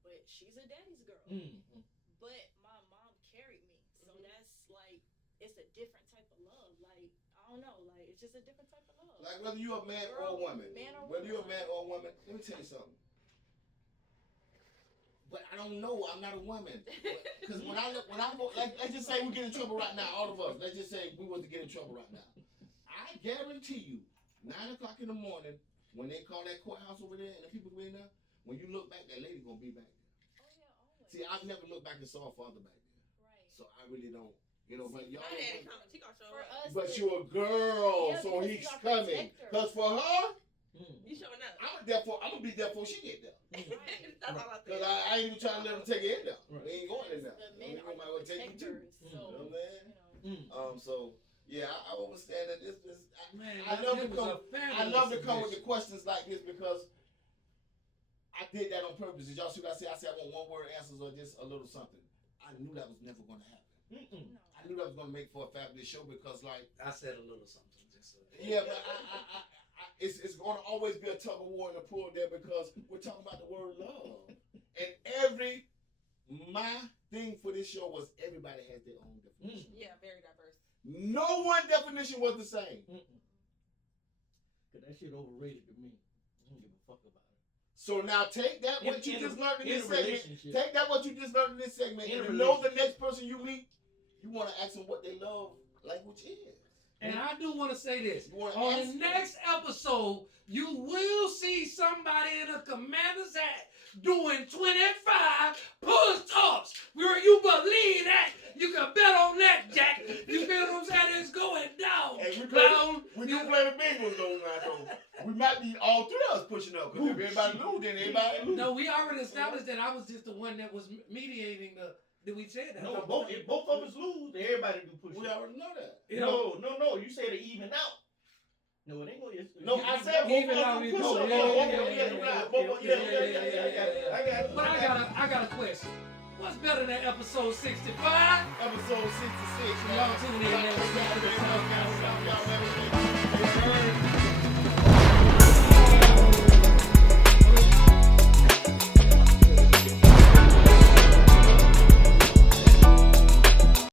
but she's a daddy's girl. Mm-hmm. But my mom carried me, so that's like it's a different type of love. Like I don't know, like it's just a different type of love. Like whether you're a man or a woman. Whether you're a man or a woman, let me tell you something. But I don't know. I'm not a woman. Because when I go, like, let's just say we get in trouble right now, all of us. Let's just say we was to get in trouble right now. I guarantee you, 9 o'clock in the morning, when they call that courthouse over there and the people go in there, when you look back, that lady gonna be back there. Oh yeah, always. See, I've never looked back and saw a father back there. Right. So I really don't, but y'all. My daddy coming. She gonna show For up. us, But you're a girl, Yeah, so because he's you are coming. protector. Because for her, You showing up. I'm gonna be there before she get there. That's all I Because said. I ain't even trying to let them take it in there. Right. They ain't going in there. The I mean, men are might well the take you too. protectors, You know so what I'm saying? So yeah, I understand that this Man, I love to it was come. a fabulous I love to come with the submission. questions like this because I did that on purpose. Did y'all see what I said? I said I want one word answers or just a little something. I knew that was never going to happen. Mm-mm. no. I knew that was going to make for a fabulous show because, like, I said a little something. Just so. yeah, but it's going to always be a tug of war in the pool there because we're talking about the word love. And my thing for this show was everybody has their own definition. Yeah, very diverse. No one definition was the same. Cause that shit overrated to me. I don't give a fuck about it. So now take that what you In just a- learned in in this a segment. relationship. Take that what you just learned in this segment, In a and you know the relationship. next person you meet, you want to ask them what they love language is. And I do want to say this. You wanna On ask the them? next episode, you will see somebody in a commander's hat doing 25 push-ups. Will you believe that? You can bet on that, Jack. You feel what I'm saying? It's going down. Hey, Clown. we do play the big ones though now, so we might be all three of us pushing up. Because if everybody lose, then everybody lose. No, we already established that I was just the one that was mediating the. Did we say that? No, if both of us lose, then everybody do push We ups. already know that. You know, No. You said it even out. No, it ain't gonna. No, I said both Even of how us we push know. up. Yeah. I got it. But I got a question. What's better than episode 65? Episode 66. Y'all tune in. Y'all